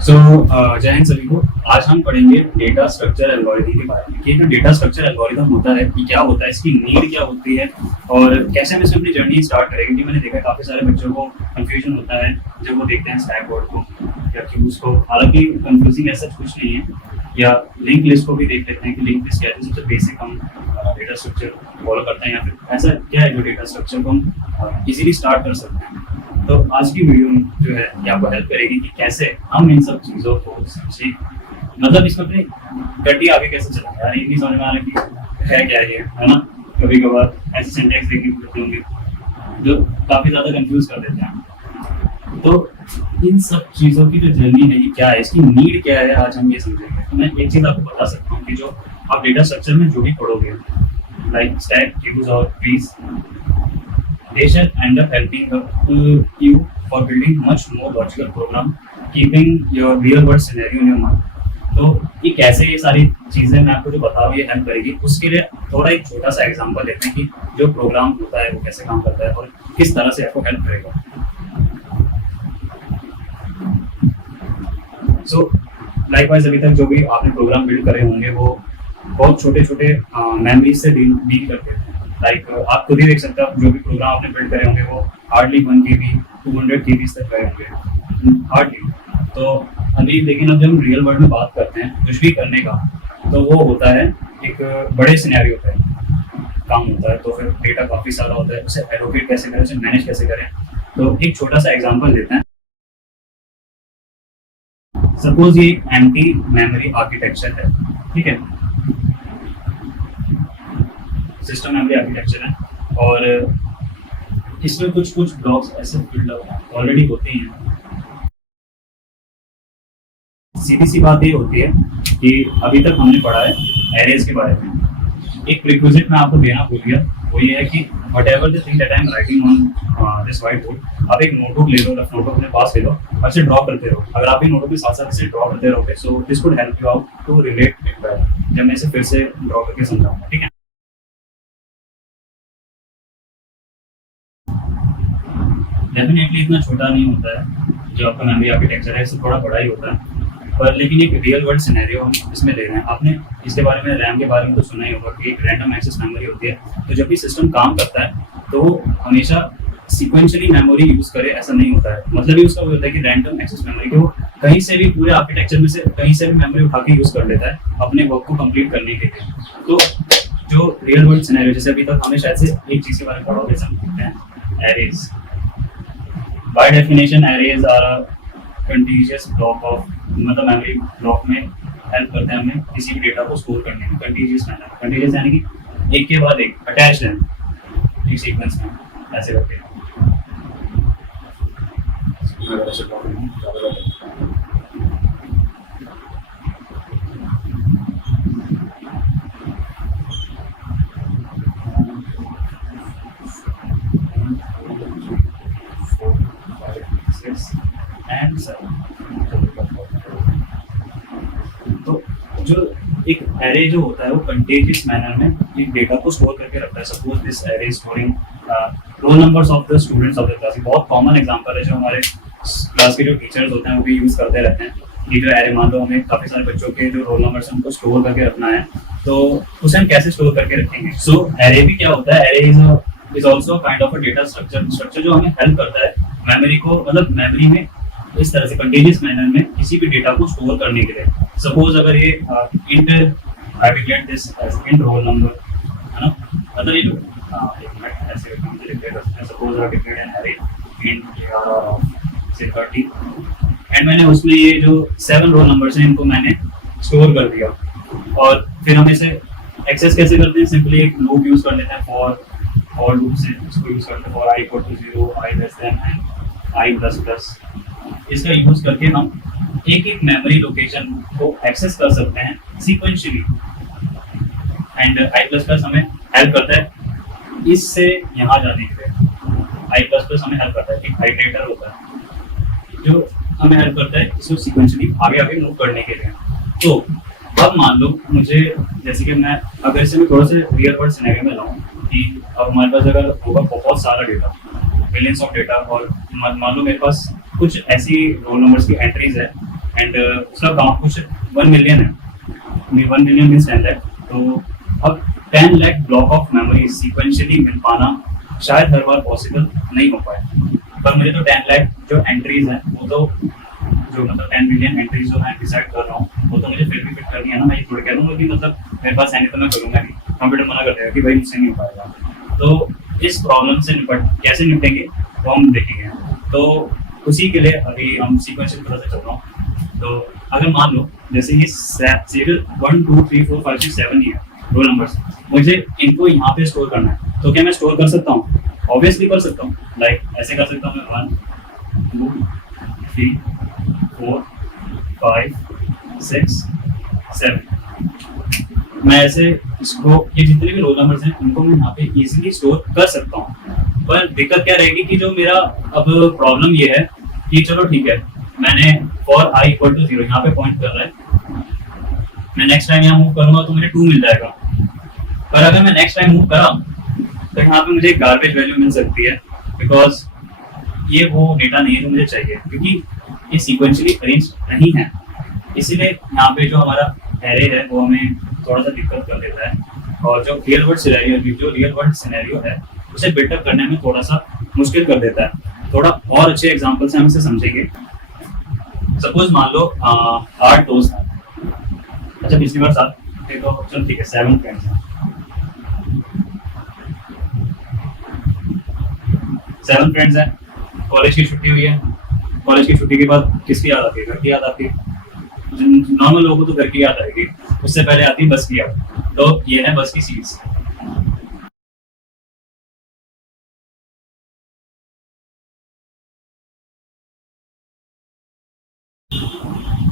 सो जय हिंद सभी को। आज हम पढ़ेंगे डेटा स्ट्रक्चर एल्गोरिथम के बारे में कि जो डेटा स्ट्रक्चर एल्गोरिथम होता है ये क्या होता है, इसकी नीड क्या होती है और कैसे हम इसमें अपनी जर्नी स्टार्ट करेंगे। क्योंकि मैंने देखा है काफ़ी सारे बच्चों को कंफ्यूजन होता है जब वो देखते हैं स्टैक बोर्ड को या क्यूज को। हालांकि कंफ्यूजिंग ऐसा कुछ नहीं है। या लिंक लिस्ट को भी देख लेते हैं कि लिंक लिस्ट क्या है। सबसे बेसिक हम डेटा स्ट्रक्चर फॉलो करते हैं या फिर ऐसा क्या है जो डेटा स्ट्रक्चर को हम इजीली स्टार्ट कर सकते हैं। तो आज की वीडियो में जो है ये आपको हेल्प करेगी कि कैसे हम इन सब चीज़ों को समझें, मतलब इसमें अपनी गड्डी आगे कैसे चलाएं। यार ये नहीं समझ में आ रहा कि है क्या ये, है ना। कभी कभार ऐसे सिंटैक्स देखने को मिलते होंगे जो काफ़ी ज़्यादा कंफ्यूज कर देते हैं। तो इन सब चीज़ों की जो जर्नी है ये क्या है, इसकी नीड क्या है, आज हम ये समझेंगे। तो मैं एक चीज़ आपको बता सकता हूँ कि जो आप डेटा स्ट्रक्चर में जो भी पढ़ोगे लाइक स्टैक, क्यूज और trees, they shall end up helping you for building much more logical program, keeping your real world scenario in your mind. तो ये कैसे ये सारी चीज़ें मैं आपको जो बता रहा हूँ ये हेल्प करेगी। उसके लिए थोड़ा एक छोटा सा एग्जांपल लेते हैं कि जो प्रोग्राम होता है वो कैसे काम करता है और किस तरह से आपको हेल्प करेगा। सो लाइकवाइज अभी तक जो भी आपने प्रोग्राम बिल्ड करे होंगे वो बहुत छोटे छोटे मेमोरीज से डील करते हैं। लाइक आप खुद ही देख सकते हो जो भी प्रोग्राम आपने बिल्ड करे होंगे वो हार्डली 1 KB 200 KB तक गए होंगे हार्डली। तो अभी लेकिन अब जब हम रियल वर्ल्ड में बात करते हैं कुछ भी करने का तो वो होता है एक बड़े सिनेरियो पे काम होता है। तो फिर डेटा काफ़ी सारा होता है, उसे एलोकेट कैसे करें, उसे मैनेज कैसे करें। तो एक छोटा सा एग्जाम्पल देते हैं। सपोज ये एम्प्टी मेमोरी आर्किटेक्चर है, ठीक है, सिस्टम मेमोरी आर्किटेक्चर है और इसमें कुछ कुछ ब्लॉक्स ऐसे फिल्ड अप ऑलरेडी होते हैं। सीधी सी बात ये होती है कि अभी तक हमने पढ़ा है एरेज के बारे में। एक प्रीक्विजिट मैं आपको देना भूल गया, वो ये है कि whatever the thing that I am writing on this white board, आप एक नोटबुक ले लो, रफ नोटबुक अपने पास ले लो और इसे ड्रॉ करते रहो। अगर आप भी नोटबुक के साथ साथ इसे ड्रॉ करते रहोगे so this could help you out to relate it better. जब मैं इसे फिर से ड्रॉ करके समझाऊंगा, ठीक है। डेफिनेटली इतना छोटा नहीं होता है जो आपका मेमोरी आर्किटेक्चर है, इससे थोड़ा बड़ा ही होता है। पर लेकिन एक रियल वर्ल्ड सिनेरियो हम इसमें ले रहे हैं। आपने इसके बारे में रैम के बारे में तो सुना ही होगा कि एक रैंडम एक्सेस मेमोरी होती है। तो जब भी सिस्टम काम करता है तो हमेशा सीक्वेंशियली मेमोरी यूज़ करे ऐसा नहीं होता है। मतलब ही उसका होता है कि रैंडम एक्सेस मेमोरी को कहीं से भी पूरे आर्किटेक्चर में से कहीं से भी मेमोरी उठा के यूज़ कर लेता है अपने वर्क को कंप्लीट करने के लिए। तो जो रियल वर्ल्ड सिनेरियो, जैसे अभी तक हमें शायद से एक चीज़ के बारे में पढ़ा जैसे हम देखते हैं arrays. By definition arrays are a contiguous block of, मतलब मेमोरी ब्लॉक में हेल्प करते हैं हमें किसी भी डेटा को स्टोर करने में कंटीजियस मैनर। कंटीजियस यानी कि एक के बाद एक अटैच्ड है एक सीक्वेंस में ऐसे करके। तो जो एक एरे जो होता है वो कंटीजियस मैनर में एक डेटा को स्टोर करके रखता है। Suppose this array storing roll numbers of the students of the class. बहुत कॉमन एग्जांपल है जो हमारे क्लास के जो टीचर्स होते हैं वो भी यूज़ करते रहते हैं। ये जो एरे, मान लो हमें काफ़ी सारे बच्चों के जो रोल नंबर्स हैं उनको स्टोर करके रखना है तो उसे हम कैसे स्टोर करके रखेंगे। सो एरे भी क्या होता है, array is also kind of a data structure जो हमें हेल्प करता है मेमोरी को, मतलब मेमोरी में इस तरह से कंटीजियस मैनर में किसी भी डेटा को स्टोर करने के लिए। सपोज अगर ये int I declare this as int roll number, है ना, मतलब ये जो एक मिनट ऐसे हम डिक्लेयर कर सकते हैं। Suppose I declare an array int से 30 एंड मैंने उसमें ये जो 7 रोल नंबर्स हैं इनको मैंने स्टोर कर दिया। और फिर हम इसे एक्सेस कैसे करते हैं, सिंपली एक लूप यूज कर लेते हैं फॉर लूप से इसको यूज करते हैं for i equal to 0 i less than n i plus plus. इसका यूज करके हम एक एक मेमोरी लोकेशन को एक्सेस कर सकते हैं sequentially. And i plus plus हमें हेल्प करता है इससे यहाँ जाने के लिए। i प्लस प्लस हमें हेल्प करता है, एक आइटरेटर होता है जो हमें हेल्प करता है इसको सीक्वेंशियली आगे आगे मूव करने के लिए। तो अब मान लो मुझे, जैसे कि मैं अगर इसे मैं थोड़ा सा रियल वर्ल्ड सिनेरियो में लाऊं कि अब हमारे पास अगर होगा बहुत सारा डेटा, मिलियंस ऑफ डेटा, और मान लो मेरे पास कुछ ऐसी रोल नंबर्स की एंट्रीज है एंड उसका काम कुछ 1 मिलियन है, 1 मिलियन मीन्स 10 लाख। तो अब 10 lakh block of memory sequentially मिल पाना शायद हर बार पॉसिबल नहीं हो पाए, पर मुझे तो 10 लाख जो एंट्रीज हैं वो तो, जो मतलब 10 मिलियन एंट्रीज जो मैं डिसाइड कर रहा हूँ वो तो मुझे फिर भी फिट करनी है ना। मैं ये थोड़ी कह दूँगा कि मतलब मेरे पास है नहीं तो मैं करूँगा नहीं, कंप्यूटर मना कर देगा कि भाई मुझसे नहीं हो पाएगा। तो इस प्रॉब्लम से कैसे निपटेंगे वो हम देखेंगे। तो उसी के लिए अभी हम सीक्वेंशियल तरह से चल रहा हूँ। तो अगर मान लो जैसे ये सीरियल 1 2 3 4 5 6 7 ही है रोल नंबर्स, मुझे इनको यहाँ पे स्टोर करना है, तो क्या मैं स्टोर कर सकता हूँ? ऑब्वियसली कर सकता हूँ। लाइक ऐसे कर सकता हूँ मैं 1 2 3 4 5 6 7। मैं ऐसे इसको, ये जितने भी रोल नंबर्स हैं उनको मैं यहाँ पे इजीली स्टोर कर सकता हूँ। पर दिक्कत क्या रहेगी कि जो मेरा अब प्रॉब्लम ये है कि चलो ठीक है, मैंने फॉर आई इक्वल टू 0 यहाँ पे पॉइंट कर रहा है, मैं नेक्स्ट टाइम यहाँ मूव करूंगा तो मुझे 2 मिल जाएगा। पर अगर मैं नेक्स्ट टाइम मूव करा तो यहाँ पे मुझे गार्बेज वैल्यू मिल सकती है, बिकॉज ये वो डेटा नहीं है जो मुझे चाहिए, क्योंकि ये सीक्वेंशियली अरेंज नहीं है। इसीलिए यहाँ पे जो हमारा एरे है वो हमें थोड़ा सा दिक्कत कर देता है, और जो रियल वर्ल्ड सिनेरियो है उसे बिल्डअप करने में थोड़ा सा मुश्किल कर देता है। थोड़ा और अच्छे एग्जांपल से हम इसे समझेंगे। सपोज मान लो 8 दोस्त हैं, अच्छा पिछली बार 7 थे तो चलो ठीक है 7 फ्रेंड्स हैं, 7 फ्रेंड्स हैं। कॉलेज की छुट्टी हुई है, कॉलेज की छुट्टी के बाद किसकी याद आती है? घर की याद आती है। नॉर्मल लोगों को तो घर की याद आएगी, उससे पहले आती है बस की याद। तो ये है बस की सीट्स।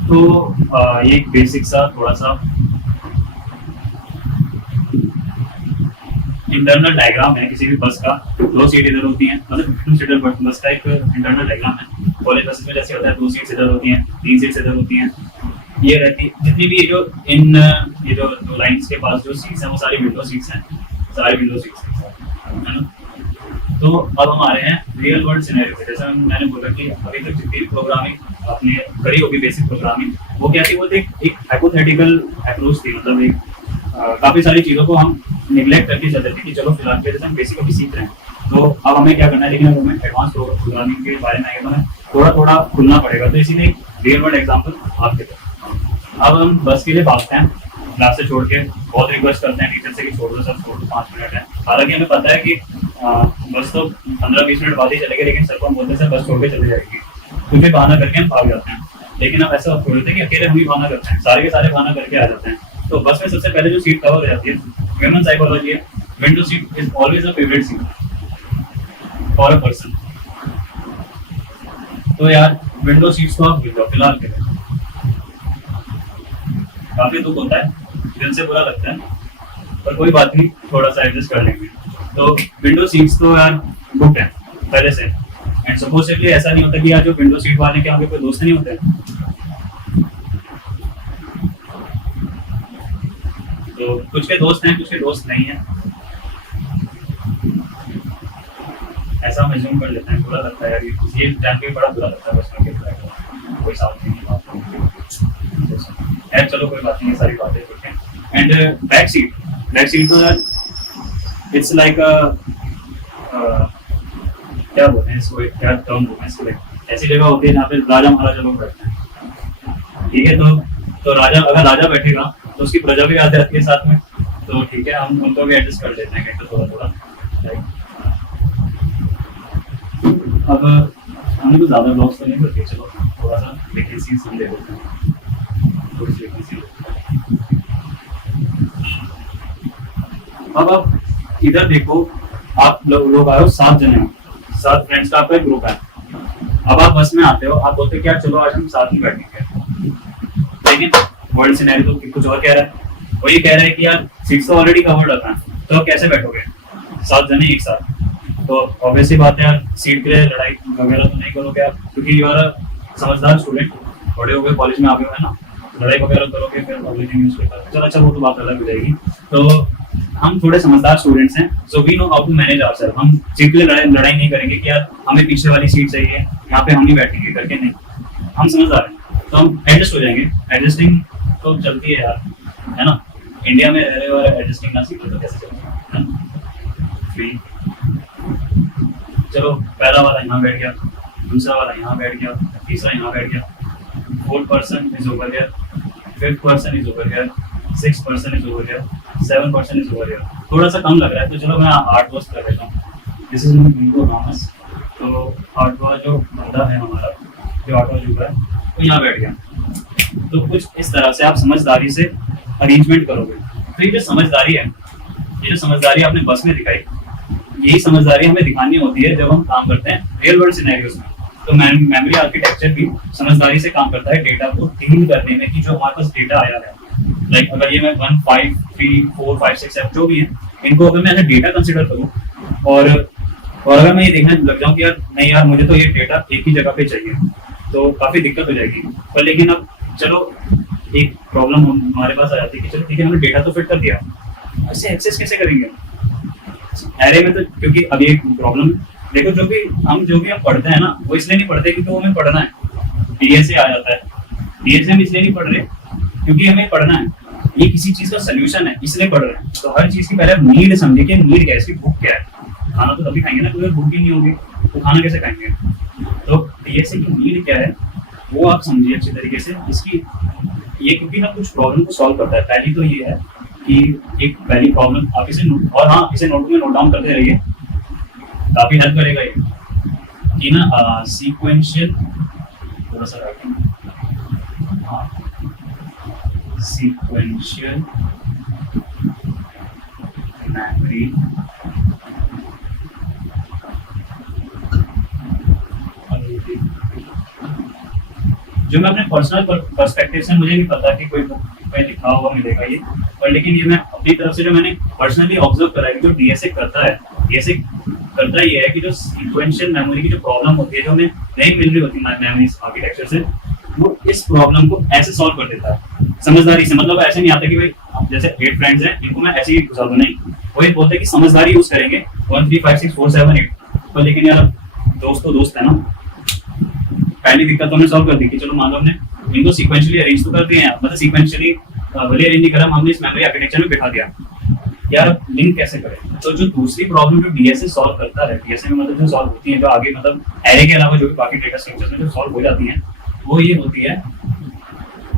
तो ये एक बेसिक सा थोड़ा सा इंटरनल डायग्राम है किसी भी बस का। 2 सीट इधर होती हैं, मतलब 2 सीटर बस का एक इंटरनल डायग्राम है। कॉलेज बसेस में जैसे होता है 2 सीट्स इधर होती हैं, 3 सीट्स इधर होती हैं। ये रहती जितनी भी ये जो 2 लाइंस के पास जो सीट्स हैं वो सारी विंडो सीट्स हैं, सारी विंडो सीट्स है ना। तो अब हम आ रहे हैं रियल वर्ल्ड सिनेरियो पे। जैसा मैंने बोला कि अभी तक जितनी भी प्रोग्रामिंग आपने करी होगी, बेसिक प्रोग्रामिंग, वो क्या थी? वो एक हाइपोथेटिकल अप्रोच थी, मतलब एक काफी सारी चीजों को हम निगलेक्ट करके चलते थे कि चलो फिलहाल के जैसे हम बेसिक अभी सीख रहे हैं, तो अब हमें क्या करना है। लेकिन अब हमें एडवांस प्रोग्रामिंग के बारे में आएगा, थोड़ा थोड़ा खुलना पड़ेगा। तो इसीलिए रियल वर्ल्ड एग्जाम्पल आपके पास। अब हम बस के लिए भागते हैं, क्लास से छोड़ के बहुत रिक्वेस्ट करते हैं टीचर से कि छोड़ दो सर, छोड़ दो, 5 मिनट है। हालांकि हमें पता है कि बस तो 15-20 मिनट बाद ही चलेगी, लेकिन सर को हम बोलते हैं सर बस छोड़ के चले जाएगी, तो फिर बहाना करके हम भाग जाते हैं। लेकिन अब ऐसा थोड़ी होता है कि अकेले हम ही बहाना करते हैं, सारे के सारे बहाना करके आ जाते हैं। तो बस में सबसे पहले जो सीट कवर हो जाती है, ह्यूमन साइकोलॉजी है, window seat is always a favourite seat for a person. तो यार विंडो सीट्स को आप भूल जाओ फिलहाल के लिए। काफी दुख होता है, दिल से बुरा लगता है, पर कोई बात नहीं, थोड़ा सा एडजस्ट कर लेंगे। तो विंडो सीट्स तो यार बुक है पहले से, एंड सपोजिटली ऐसा नहीं होता कि यार जो विंडो सीट वाले के आगे कोई दोस्त नहीं होते। तो कुछ के दोस्त हैं, कुछ के दोस्त नहीं है, ऐसा हम एज्यूम कर लेते हैं। बुरा लगता है यार, ये जान के बड़ा बुरा लगता है बचपन के कोई साथ नहीं है। चलो कोई बात नहीं, ये सारी बातें ठीक है। एंड बैक सीट तो यार इट्स लाइक क्या बोलते हैं इसको, क्या टर्म बोलते हैं इसको, ऐसी जगह होती है जहाँ पे राजा महाराजा लोग बैठते हैं, ठीक है। तो राजा, अगर राजा बैठेगा तो उसकी प्रजा भी आ जाती है साथ में, तो ठीक है, हम उनको भी एडजस्ट कर लेते हैं तो थोड़ा थोड़ा। अब हमने तो ज़्यादा ब्लॉग्स तो नहीं करते, चलो थोड़ा सा वैकेंसी हम दे देते हैं, थोड़ी सी वैकेंसी। अब आप इधर देखो, आप लोग आए हो 7 जने हो, 7 फ्रेंड्स का आपका ग्रुप है। अब आप बस में आते हो, आप बोलते हो क्या चलो आज हम साथ में बैठेंगे, लेकिन वर्ल्ड सिनेरियो तो कुछ और कह रहा है। वो ये कह रहा है कि यार सीट्स तो ऑलरेडी कवर्ड रहता है, तो कैसे बैठोगे 7 जने एक साथ? तो ऑब्वियसली बात है यार, सीट के लिए लड़ाई वगैरह तो नहीं करोगे आप, क्योंकि यू आर अ समझदार स्टूडेंट, बड़े हो गए, कॉलेज में आ गए हो, है ना। लड़ाई वगैरह करोगे फिर पब्लिक न्यूज़पेपर, चलो अच्छा वो तो बात अलग हो जाएगी। तो हम थोड़े समझदार स्टूडेंट्स हैं, so we know how to manage ourselves. हम सीट के लिए लड़ाई नहीं करेंगे कि यार हमें पीछे वाली सीट चाहिए, यहाँ पे हम ही बैठेंगे करके, नहीं, हम समझदार हैं। तो तो हम एडजस्ट हो जाएंगे। एडजस्टिंग तो चलती है यार, है ना। इंडिया में रह रहे हो और एडजस्टिंग ना सीखो तो कैसे चलेगा, है ना। फ्री, चलो पहला वाला यहाँ बैठ गया, दूसरा वाला यहाँ बैठ गया, तीसरा यहाँ बैठ गया, 4th person is over here, 5th person is over here, 6th person is over here, 7th person is over here. थोड़ा सा कम लग रहा है तो चलो मैं 8 दोस्त कर देता हूँ। दिस इज इनको थॉमस। तो 8वां जो बंदा है हमारा, जो 8वां जो है वो यहाँ बैठ गया। तो कुछ इस तरह से आप समझदारी से अरेंजमेंट करोगे। तो ये जो समझदारी है, ये जो समझदारी आपने बस में दिखाई, यही समझदारी हमें दिखानी होती है जब हम काम करते हैं रियल वर्ल्ड सिनेरियोज में। तो मेमोरी आर्किटेक्चर भी समझदारी से काम करता है डेटा को डील करने में, कि जो हमारे पास डेटा आया है, लाइक अगर ये मैं 1 5 3 4 5 6 7 जो भी है, इनको अगर मैं ऐसा डेटा कंसिडर करूँ और अगर मैं ये देखने लग जाऊँ कि यार नहीं यार मुझे तो ये डेटा एक ही जगह पे चाहिए, तो काफी दिक्कत हो जाएगी। पर लेकिन अब चलो एक प्रॉब्लम हमारे पास आ जाती है कि चलो ठीक है हमने डेटा तो फिट कर दिया, ऐसे एक्सेस कैसे करेंगे एरे में। तो क्योंकि अब ये प्रॉब्लम देखो, जो भी हम पढ़ते हैं ना, वो इसलिए नहीं पढ़ते क्योंकि वो हमें पढ़ना है। डीएसए आ जाता है, डीएसए हम इसलिए नहीं पढ़ रहे क्योंकि हमें पढ़ना है, ये किसी चीज का सोल्यूशन है इसलिए पढ़ रहे हैं। तो हर चीज की पहले नीड समझे कि नीड क्या है, इसकी भूख क्या है। खाना तो तभी खाएंगे ना, कोई भूख ही नहीं होगी तो खाना कैसे खाएंगे। तो डीएसए की नीड क्या है वो आप समझिए अच्छी तरीके से। इसकी ये क्योंकि ना कुछ प्रॉब्लम को सॉल्व करता है। पहली तो ये है कि एक पहली प्रॉब्लम आप इसे और हाँ इसे नोटबुक में नोट डाउन करते रहिए, काफी हेल्प करेगा ये कि ना सीक्वेंशियल, थोड़ा सा राइटिंग, हाँ सीक्वेंशियल मेमोरी जो मैं अपने पर्सनल पर्सपेक्टिव से, मुझे नहीं पता कि कोई बुक में लिखा हुआ मिलेगा ये, पर लेकिन ये मैं अपनी तरफ से जो मैंने पर्सनली ऑब्जर्व करा है, जो डीएसए करता है, डीएसए करता ये है कि जो सीक्वेंशियल मेमोरी की जो प्रॉब्लम होती है, जो हमें नहीं मिल रही होती मेमोरी आर्किटेक्चर से, वो इस प्रॉब्लम को ऐसे सॉल्व कर देता है समझदारी से। मतलब ऐसे नहीं आता कि भाई जैसे 8 फ्रेंड्स हैं इनको मैं ऐसे ही घुसा दूं, नहीं, वो ये बोलते हैं कि समझदारी यूज करेंगे 1 3 5 6 4 7 8। पर लेकिन यार दोस्त तो दोस्त है ना, पहली दिक्कत तो हमने सॉल्व कर दी कि चलो मान लो हमने इनको सीक्वेंशियली अरेंज तो कर दिए हैं, मतलब सीक्वेंशियली भले अरेंज नहीं करा, हमने इस मेमोरी आर्किटेक्चर में बिठा दिया। यार लिंक कैसे करें। तो जो दूसरी प्रॉब्लम जो डीएसए सॉल्व करता है, डीएसए में मतलब जो सॉल्व होती है, जो आगे मतलब एरे के अलावा जो भी बाकी डेटा स्ट्रक्चर्स में जो सॉल्व हो जाती हैं, वो ये होती है,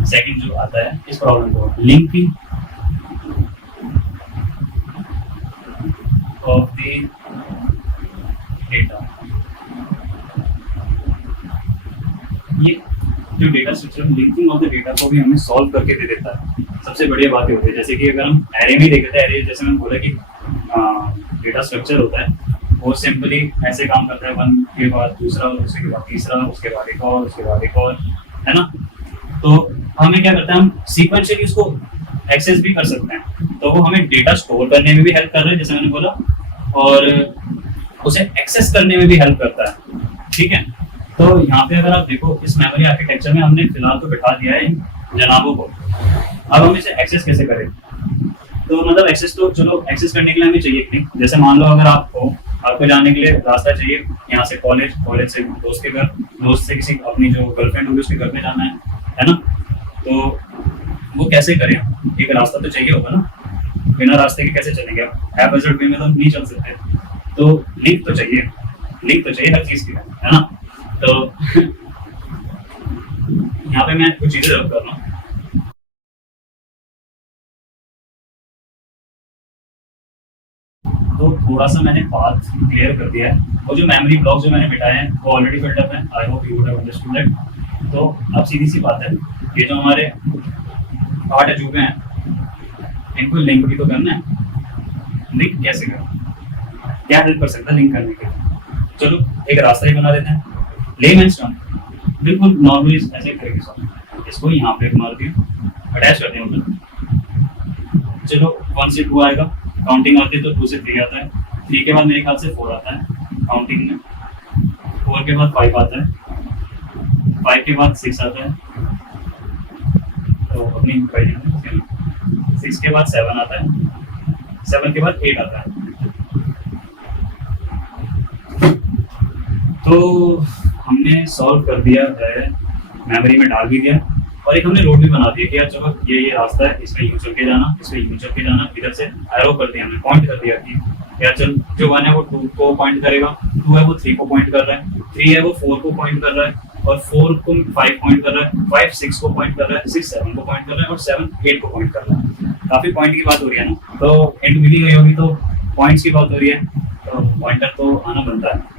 सेकंड जो आता है इस प्रॉब्लम को, लिंकिंग ऑफ द डेटा। ये जो data structure linking of the data को भी हमें सॉल्व करके दे देता है। सबसे बढ़िया बात होती है, जैसे कि अगर हम एरे में देखते हैं, एरे जैसे मैंने बोला कि डेटा स्ट्रक्चर होता है, वो सिंपली ऐसे काम करता है, 1 के बाद दूसरा, दूसरे के बाद तीसरा, उसके बाद एक और, उसके बाद एक और, है ना। तो हमें क्या करते हैं, हम सीक्वेंशियली उसको एक्सेस भी कर सकते हैं। तो वो हमें डेटा स्टोर करने में भी हेल्प कर रहा है जैसे मैंने बोला, और उसे एक्सेस करने में भी हेल्प करता है। ठीक है, तो यहाँ पे अगर आप देखो इस मेमोरी आर्किटेक्चर में हमने फिलहाल तो बिठा दिया है इन जनाबों को। अब हम इसे एक्सेस कैसे करें। तो मतलब एक्सेस तो चलो एक्सेस करने के लिए हमें चाहिए कि जैसे मान लो अगर आपको जाने के लिए रास्ता चाहिए, यहाँ से कॉलेज, कॉलेज से दोस्त के घर, दोस्त से किसी अपनी जो गर्लफ्रेंड होगी उसके घर में जाना है ना। तो वो कैसे करें, एक रास्ता तो चाहिए होगा ना, बिना रास्ते के कैसे चलेंगे। आप बजट में तो नहीं चल सकते, तो लिंक तो चाहिए, लिंक तो चाहिए हर चीज की, है ना। तो यहाँ पे मैं कुछ चीजें रब कर रहा हूँ। तो थोड़ा सा मैंने पाथ क्लियर कर दिया है, और जो मेमोरी ब्लॉक जो मैंने बिठाए हैं वो ऑलरेडी फिल्ड अप है। I hope you would have understood that. तो अब सीधी सी बात है, ये जो हमारे 8 अजूबे हैं, इनको लिंक भी तो करना है। लिंक कैसे करना, क्या हेल्प कर सकता है लिंक करने के लिए। चलो एक रास्ता ही बना देते हैं, लेमैन्स टर्म, बिल्कुल नॉर्मली ऐसे करेंगे सब। इसको यहाँ पे मार दिया, अटैच कर दिया। चलो 1 से 2 आएगा, काउंटिंग आती है तो 2 से 3 आता है, 3 के बाद मेरे ख्याल से 4 आता है काउंटिंग में, 4 के बाद 5 आता है, 5 के बाद 6 आता है, तो अपनी 6 के बाद 7 आता है, 7 के बाद 8 आता है। तो हमने सॉल्व कर दिया है मेमोरी में डाल भी दिया, और एक हमने रोड भी बना दिया कि यार चलो ये रास्ता है, इसमें यूं चल के जाना, इसमें यूं चल के जाना, इधर से एरो कर दिया, हमने पॉइंट कर दिया कि यार चल जो 1 है वो 2 को पॉइंट करेगा, 2 है वो 3 को पॉइंट कर रहा है, 3 है वो 4 को पॉइंट कर रहा है, और 4 को 5 पॉइंट कर रहा है, 5 6 को पॉइंट कर रहा है, 6 7 को पॉइंट कर रहा है, और 7 8 को पॉइंट कर रहा है। काफी पॉइंट की बात हो रही है ना, तो हिंट मिली गई होगी, तो पॉइंट्स की बात हो रही है, तो पॉइंटर तो आना बनता है।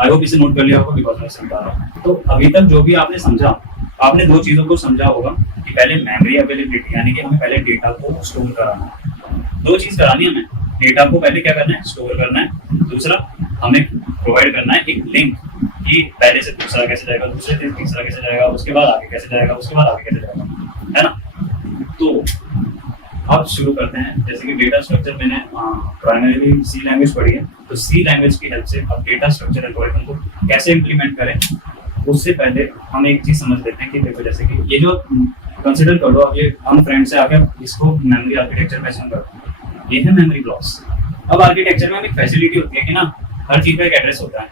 आई होप इसे नोट कर लिया होगा बिकॉज मैं समझा रहा हूँ। तो अभी तक जो भी आपने समझा, आपने 2 चीजों को समझा होगा कि पहले मेमोरी अवेलेबिलिटी, यानी कि हमें पहले डेटा को स्टोर कराना है। 2 चीज करानी है हमें, डेटा को पहले क्या करना है, स्टोर करना है, दूसरा हमें प्रोवाइड करना है एक लिंक कि पहले से दूसरा कैसे जाएगा, दूसरे से तीसरा कैसे जाएगा, उसके बाद आगे कैसे जाएगा, उसके बाद आगे कैसे जाएगा, है ना। तो अब शुरू करते हैं। जैसे कि डेटा स्ट्रक्चर मैंने प्राइमरीली सी लैंग्वेज पढ़ी है, तो सी लैंग्वेज की हेल्प से अब डेटा स्ट्रक्चर एल्गोरिथम को कैसे इम्प्लीमेंट करें, उससे पहले हम एक चीज समझ लेते हैं कि देखो, जैसे कि ये जो कंसिडर कर लो, अब ये हम फ्रेंड से आकर इसको मेमोरी आर्किटेक्चर में समझ करते हैं, ये है मेमोरी ब्लॉक्स। अब आर्किटेक्चर में एक फैसिलिटी होती है कि ना हर चीज का एक एड्रेस होता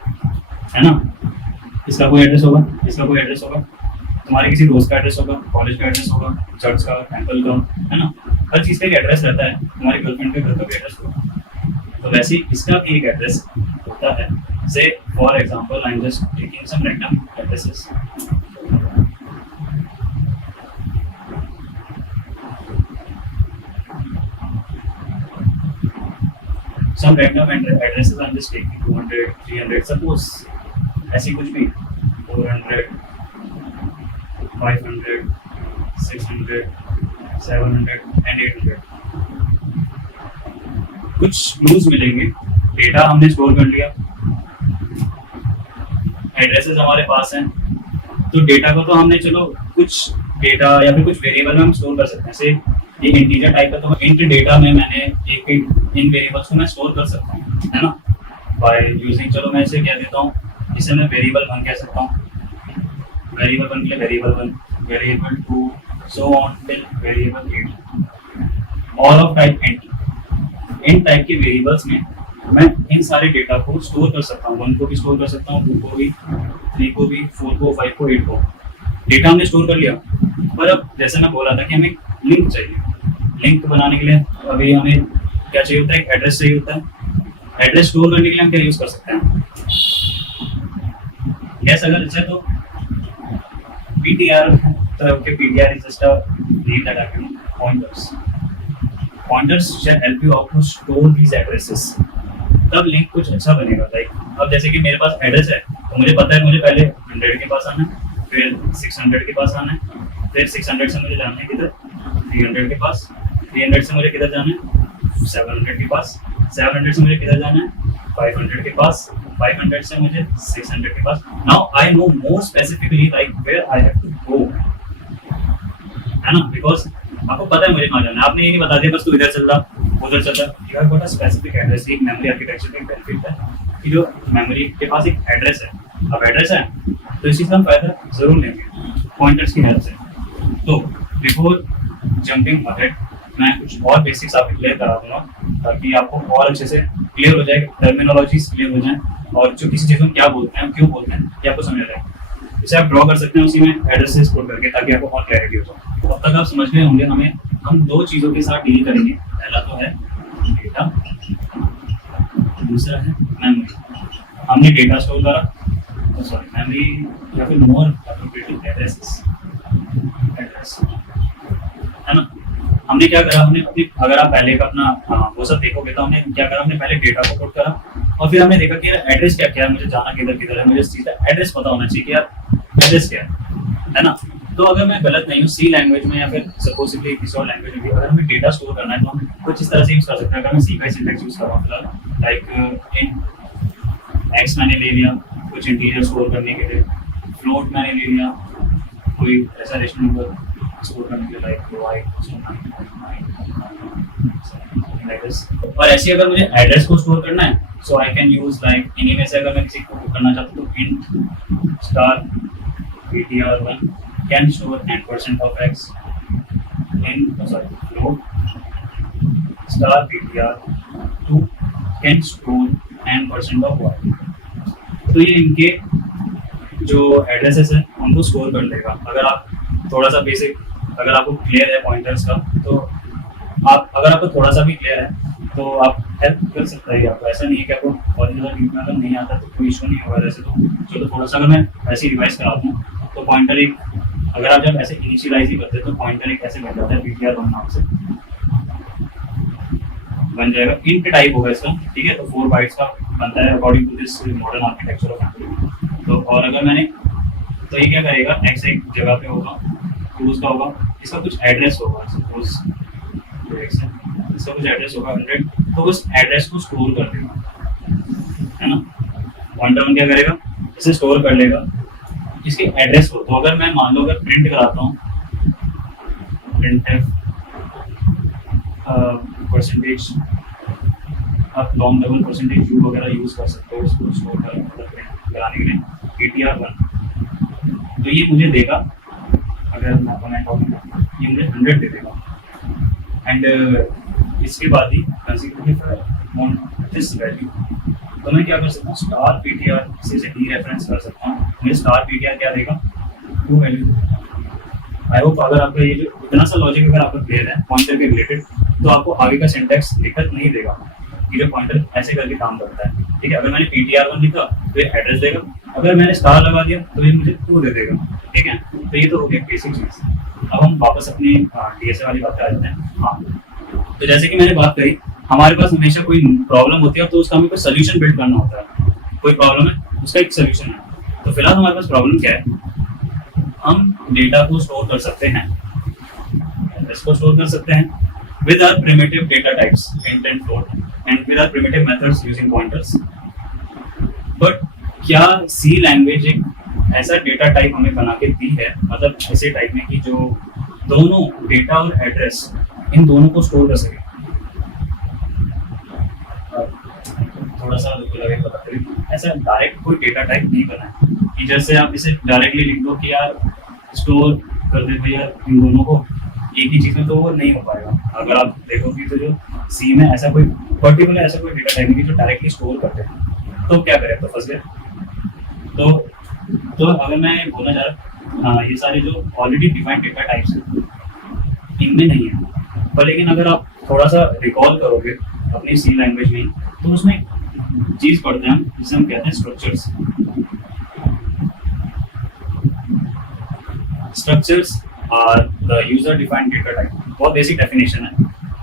है ना। इसका कोई एड्रेस होगा, इसका कोई एड्रेस होगा, तुम्हारे किसी दोस्त का एड्रेस होगा, कॉलेज का एड्रेस होगा, चर्च का, टेंपल का, है ना। हर चीज का एक एड्रेस रहता है, तुम्हारी गर्लफ्रेंड के घर का भी एड्रेस होगा, तो वैसे ही इसका भी एक एड्रेस होता है। Say for example I am just taking some random addresses. Some random addresses I'm just taking 200, 300, suppose ऐसी कुछ भी 400, 500, 600, 700 and 800 कुछ क्लूज मिलेंगे। डेटा हमने स्टोर कर लिया, एड्रेसेस हमारे पास हैं, तो डेटा को तो हमने चलो कुछ डेटा या फिर कुछ वेरिएबल में हम स्टोर कर सकते हैं। जैसे ये इंटीजर टाइप का, तो इंट डेटा में मैंने एक इन वेरिएबल्स को मैं स्टोर कर सकता हूँ, है ना, बाय यूजिंग, चलो मैं इसे क्या देता हूँ, इसे मैं वेरिएबल 1 कह सकता हूँ, वेरिएबल 1 के लिए variable 1, variable 2, so on till variable 8, all of type int. In type के वेरिएबल्स में मैं इन सारे डेटा को स्टोर कर सकता हूँ, 1 को भी स्टोर कर सकता हूँ, 2 को भी, 3 को भी, 4 को, 5 को, 8 को। डेटा हमने स्टोर कर लिया, पर अब जैसे मैं बोला था कि हमें लिंक चाहिए। लिंक बनाने के लिए अभी हमें क्या चाहिए होता है, एक एड्रेस चाहिए होता है। एड्रेस स्टोर करने के लिए हम क्या यूज कर सकते हैं, यस अगर अच्छा तो पीटीआर, तो okay, PTR is just a name that I can pointers. Pointers shall help you out to store these addresses. तब लिंक कुछ अच्छा बनेगा। लाइक अब जैसे कि मेरे पास एड्रेस है, तो मुझे पता है मुझे पहले 100 के पास आना है, फिर 600 के पास आना है, फिर 600 से मुझे जाना है किधर, 300 के पास, 300 से मुझे किधर जाना है, 700 के पास, 700 से मुझे किधर जाना है, 500 के पास, 500 से मुझे 600 के पास। Now I know more specifically like where I have to go, है ना, बिकॉज आपको पता है मुझे कहाँ जाना है। आपने ये नहीं बता दिया बस तू इधर चल रहा उधर चल रहा, you have got a specific address. एक मेमोरी आर्किटेक्चर का एक बेनिफिट है कि जो मेमोरी के पास एक एड्रेस है, अब एड्रेस है तो इसी का हम फायदा जरूर लेंगे पॉइंटर्स की हेल्प से। तो बिफोर जंपिंग अहेड मैं कुछ और बेसिक्स आपको क्लियर करा दूंगा ताकि आपको और अच्छे से क्लियर हो जाए, टर्मिनोलॉजीज क्लियर हो जाए, और जो किसी चीज़ को क्या बोलते हैं, क्यों बोलते हैं, ये आपको समझ आए। इसे आप ड्रॉ कर सकते हैं उसी में एड्रेस से स्टोर करके, ताकि आपको और क्लैरिटी हो जाए। तब तक आप समझ गए होंगे हम 2 चीज़ों के साथ डील करेंगे। पहला तो है डेटा, दूसरा है मेमोरी। हमने डेटा स्टोर करा, तो सॉरी मेमोरी या फिर मोर एप्रोप्रिएट एड्रेस, है ना। हमने क्या करा, हमने अपनी, अगर आप पहले का अपना वो सब देखोगे तो हमने क्या करा, हमने पहले डेटा को पुट करा और फिर हमने देखा कि यार एड्रेस क्या क्या है, मुझे जाना किधर किधर है, मुझे इस चीज़ का एड्रेस पता होना चाहिए कि यार एड्रेस क्या है ना। तो अगर मैं गलत नहीं हूँ, सी लैंग्वेज में या फिर सपोजिटली किसी और लैंग्वेज में भी अगर हमें डेटा स्टोर करना है तो हम कुछ इस तरह से यूज कर सकते हैं। अगर मैं सी का सिंटैक्स यूज कर रहा हूँ फिलहाल, लाइक एक्स मैंने ले लिया कुछ इंटीजर स्टोर करने के लिए, फ्लोट मैंने ले लिया कोई ऐसा रेशनल नंबर स्टोर करने के लिए, लाइक वाई, और ऐसे अगर मुझे एड्रेस को स्टोर करना है सो आई कैन यूज लाइक इन्हीं में से अगर मैं किसी को करना चाहता हूँ तो int star ptr1 can store n% of x in float star ptr2 can store n% of y। तो ये इनके जो एड्रेसेस है हमको स्टोर कर लेगा। अगर आप थोड़ा सा बेसिक, अगर आपको क्लियर है पॉइंटर्स का, तो आप, अगर आपको थोड़ा सा भी क्लियर है तो आप हेल्प कर सकता है आपको। ऐसा नहीं है कि आपको और ज़्यादा डीप में अगर नहीं आता तो कोई इशू नहीं होगा। वैसे तो चलो थोड़ा सा अगर मैं ऐसे रिवाइज कराता हूँ तो पॉइंटर एक, अगर आप जब ऐसे इनिशियलाइज ही करते हैं तो पॉइंटर एक ऐसे बन जाता है ptr1 नाम से बन जाएगा। इंट टाइप होगा इसका, ठीक है। तो 4 बाइट्स का बनता है according to this modern architecture of employ. तो और अगर मैंने, तो ये क्या करेगा, एक्स एक जगह पे होगा, तो उसका होगा, इसका कुछ एड्रेस होगा, सपोज इसका कुछ एड्रेस होगा 100, तो उस एड्रेस को स्टोर कर देगा, है ना। पॉइंटर वन क्या करेगा, इसे स्टोर कर लेगा इसके एड्रेस को। तो अगर मैं मान लो अगर प्रिंट कराता हूँ printf परसेंटेज, आप लॉन्ग लेवल परसेंटेज यू वगैरह यूज कर सकते हो इसको स्टोर कराने के लिए ptr1। तो ये मुझे देगा, अगर मैं कमेंट करूँगा ये मुझे 100 दे देगा। एंड इसके बाद ही ऑन दिस वैल्यू, तो मैं क्या कर सकता हूँ, स्टार ptr से डी रेफरेंस कर सकता हूँ। मुझे स्टार ptr क्या देगा, 2 वैल्यू। आई होप अगर आपका ये जो इतना सा लॉजिक अगर आपका क्लियर है पॉइंटर के रिलेटेड, तो आपको आगे का सिंटैक्स दिक्कत नहीं देगा। ये जो पॉइंटर ऐसे करके काम करता है, ठीक है। अगर मैंने ptr1 लिखा तो ये एड्रेस देगा, अगर मैंने स्टार लगा दिया तो ये मुझे 2 दे देगा, ठीक है। तो ये तो हो गया बेसिक चीज़। अब हम वापस अपनी डीएसए वाली बात पे आ जाते हैं। हाँ, तो जैसे कि मैंने बात करी, हमारे पास हमेशा कोई प्रॉब्लम होती है तो उसका हमें कोई सोल्यूशन बिल्ड करना होता है। कोई प्रॉब्लम है, उसका एक सोल्यूशन है। तो फिलहाल हमारे पास प्रॉब्लम क्या है, हम डेटा को स्टोर कर सकते हैं, इसको स्टोर कर सकते हैं with our primitive data types int and float and with our primitive methods using pointers। but क्या C लैंग्वेज एक ऐसा डेटा टाइप हमें बना के दी है, मतलब ऐसे टाइप में कि जो दोनों डेटा और एड्रेस इन दोनों को स्टोर कर सके। थोड़ा सा लगेगा पता करें, ऐसा डायरेक्ट कोई डेटा टाइप नहीं बना है कि जैसे आप इसे डायरेक्टली लिख दो कि यार स्टोर कर दे भैया इन दोनों को एक ही चीज में, तो वो नहीं हो पाएगा। अगर आप देखोगे तो जो सी में ऐसा कोई पर्टिकुलर ऐसा कोई डेटा टाइप नहीं जो डायरेक्टली स्टोर करते हैं, तो क्या करें, तो फंस गए। तो अगर मैं बोलना चाह रहा, ये सारे जो ऑलरेडी डिफाइंड डेटा टाइप्स हैं इनमें नहीं है, पर लेकिन अगर आप थोड़ा सा रिकॉल करोगे अपनी सी लैंग्वेज में, तो उसमें चीज पढ़ते हैं जिसे हम कहते हैं structures. Structures are the user defined data type, बहुत बेसिक डेफिनेशन है।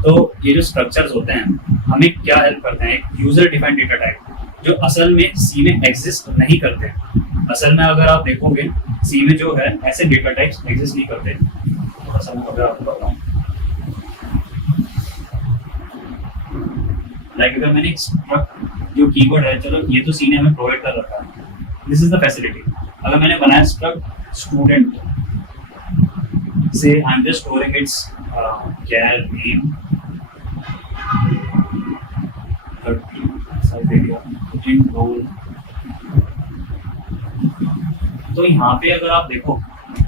तो ये जो स्ट्रक्चर्स होते हैं हमें क्या हेल्प करते हैं, एक यूजर डिफाइंड डेटा टाइप जो असल में सी में एग्जिस्ट नहीं करते। असल में अगर आप देखोगे सी में जो है ऐसे डेटा टाइप्स एग्जिस्ट नहीं करते। थोड़ा सा मैं अगर आपको बताऊं, लाइक अगर मैंने स्ट्रक्ट जो कीवर्ड है, चलो ये तो सी ने हमें प्रोवाइड कर रखा है, दिस इज द फैसिलिटी। अगर मैंने बनाया स्ट्रक्ट स्टूडेंट से, I am just storing its char name, int roll. तो यहाँ पे अगर आप देखो,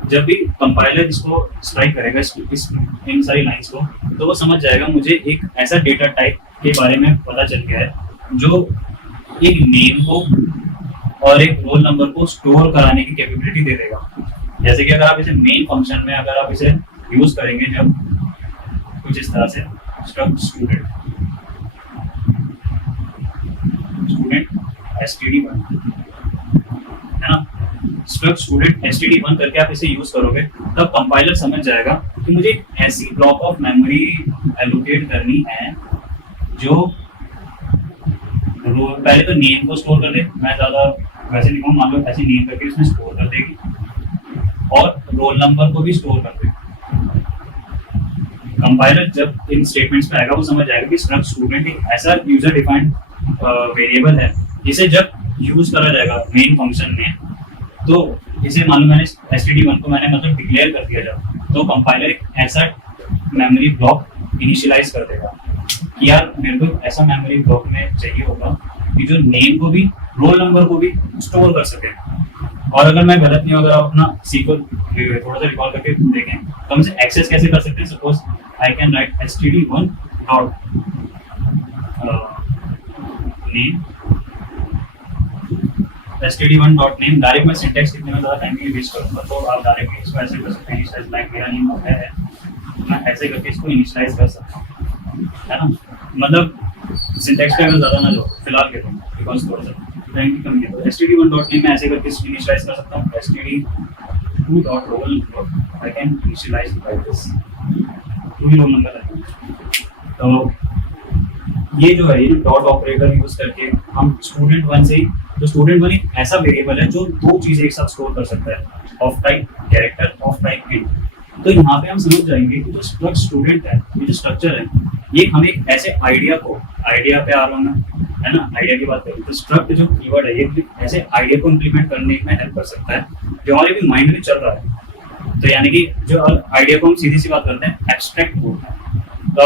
जब भी कंपाइलर इसको स्ट्राइक करेगा इन सारी लाइंस को, तो वो समझ जाएगा मुझे एक ऐसा डेटा टाइप के बारे में पता चल गया है जो एक नेम को और एक रोल नंबर को स्टोर कराने की कैपेबिलिटी दे देगा। जैसे कि अगर आप इसे मेन फंक्शन में अगर आप इसे यूज करेंगे, जब कुछ इस तरह से स्ट्रक्ट स्टूडेंट std1 है ना, स्ट्रक्ट स्टूडेंट std1 करके आप इसे यूज करोगे, तब कंपाइलर समझ जाएगा कि मुझे ऐसी ब्लॉक ऑफ मेमोरी एलोकेट करनी है जो पहले तो नेम को स्टोर कर दे। मैं ज्यादा वैसे नहीं कहूँ, मान लो ऐसे नेम करके उसमें स्टोर कर देगी और रोल नंबर को भी स्टोर कर देगी। कंपाइलर जब इन स्टेटमेंट्स पे आएगा वो समझ जाएगा कि स्ट्रक्ट स्टूडेंट एक ऐसा यूजर डिफाइंड वेरिएबल है जिसे जब यूज करा जाएगा मेन फंक्शन में, तो इसे मान लो मैंने std1 को मैंने मतलब डिक्लेयर कर दिया जब, तो कंपाइलर एक ऐसा मेमोरी ब्लॉक इनिशियलाइज कर देगा कि यार मेरे को ऐसा मेमोरी ब्लॉक में चाहिए होगा कि जो नेम को भी रोल नंबर को भी स्टोर कर सके। और अगर मैं गलत नहीं हूँ, अगर आप अपना सी को थोड़ा सा रिकॉल करके देखें तो हम इसे एक्सेस कैसे कर सकते हैं। Suppose I can write std1 dot name std1 dot name direct मैं सिंटेक्स लिखने में ज़्यादा टाइम नहीं वेस्ट करूँगा, तो आप डायरेक्टली इसको ऐसे कर सकते हैं, इनिशियलाइज लाइक मेरा नेम है, मैं ऐसे करके इसको इनिशियलाइज कर सकता हूँ, है ना। मतलब सिंटेक्स पे अगर ज़्यादा ना लो फिलहाल के लिए, बिकॉज थोड़ा सा टाइम की कमी है, तो std1 डॉट नेम मैं ऐसे करके इसको इनिशियलाइज कर सकता हूँ, std2 dot roll I can initialize like this, to roll number है। तो ये जो है, ये डॉट ऑपरेटर यूज करके हम स्टूडेंट वन से, तो स्टूडेंट वन एक ऐसा वेरिएबल है जो दो चीजें एक साथ स्टोर कर सकता है, of type character, of type int. तो यहाँ पे हम समझ जाएंगे कि जो स्टूडेंट है, ये जो स्ट्रक्चर है, ये हमें एक ऐसे आइडिया को, आइडिया पे आ रहा हूँ है ना, आइडिया की बात करें तो स्ट्रक्ट जो कीवर्ड है, ये ऐसे आइडिया को इम्प्लीमेंट करने में हेल्प कर सकता है जो हमारे भी माइंड में चल रहा है। तो यानी कि जो आइडिया को हम सीधी सी बात करते हैं एब्स्ट्रैक्ट बोलते हैं। तो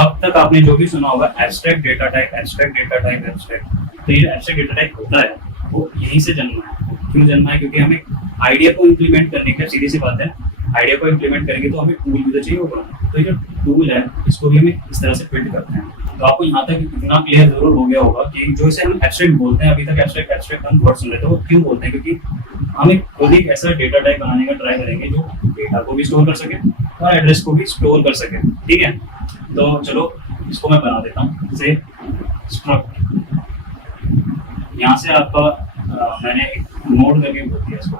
अब तक आपने जो भी सुना होगा abstract data type, abstract data type, abstract, तो ये एब्स्ट्रैक्ट डेटा टाइप होता है वो यहीं से जन्मा है। क्यों जन्मा है? क्योंकि हमें आइडिया को इम्प्लीमेंट करने का, सीधी सी बात है, आइडिया को इम्प्लीमेंट करेंगे तो हमें टूल भी तो चाहिए होगा, तो ये जो टूल है इसको भी हमें इस तरह से बिल्ड करते हैं। तो आपको यहाँ तक इतना क्लियर जरूर हो गया होगा कि जो इसे हम एब्स्ट्रैक्ट बोलते हैं, अभी तक एब्स्ट्रैक्ट हम वर्ड सुन रहे थे, वो क्यों बोलते हैं? क्योंकि हम एक खुद ही ऐसा डेटा टाइप बनाने का ट्राई करेंगे जो डेटा को भी स्टोर कर सके और एड्रेस को भी स्टोर कर सके, ठीक है। तो चलो इसको मैं बना देता हूँ, जैसे स्ट्रक्ट, यहाँ से आपका मैंने एक नोड करके बोल दिया इसको,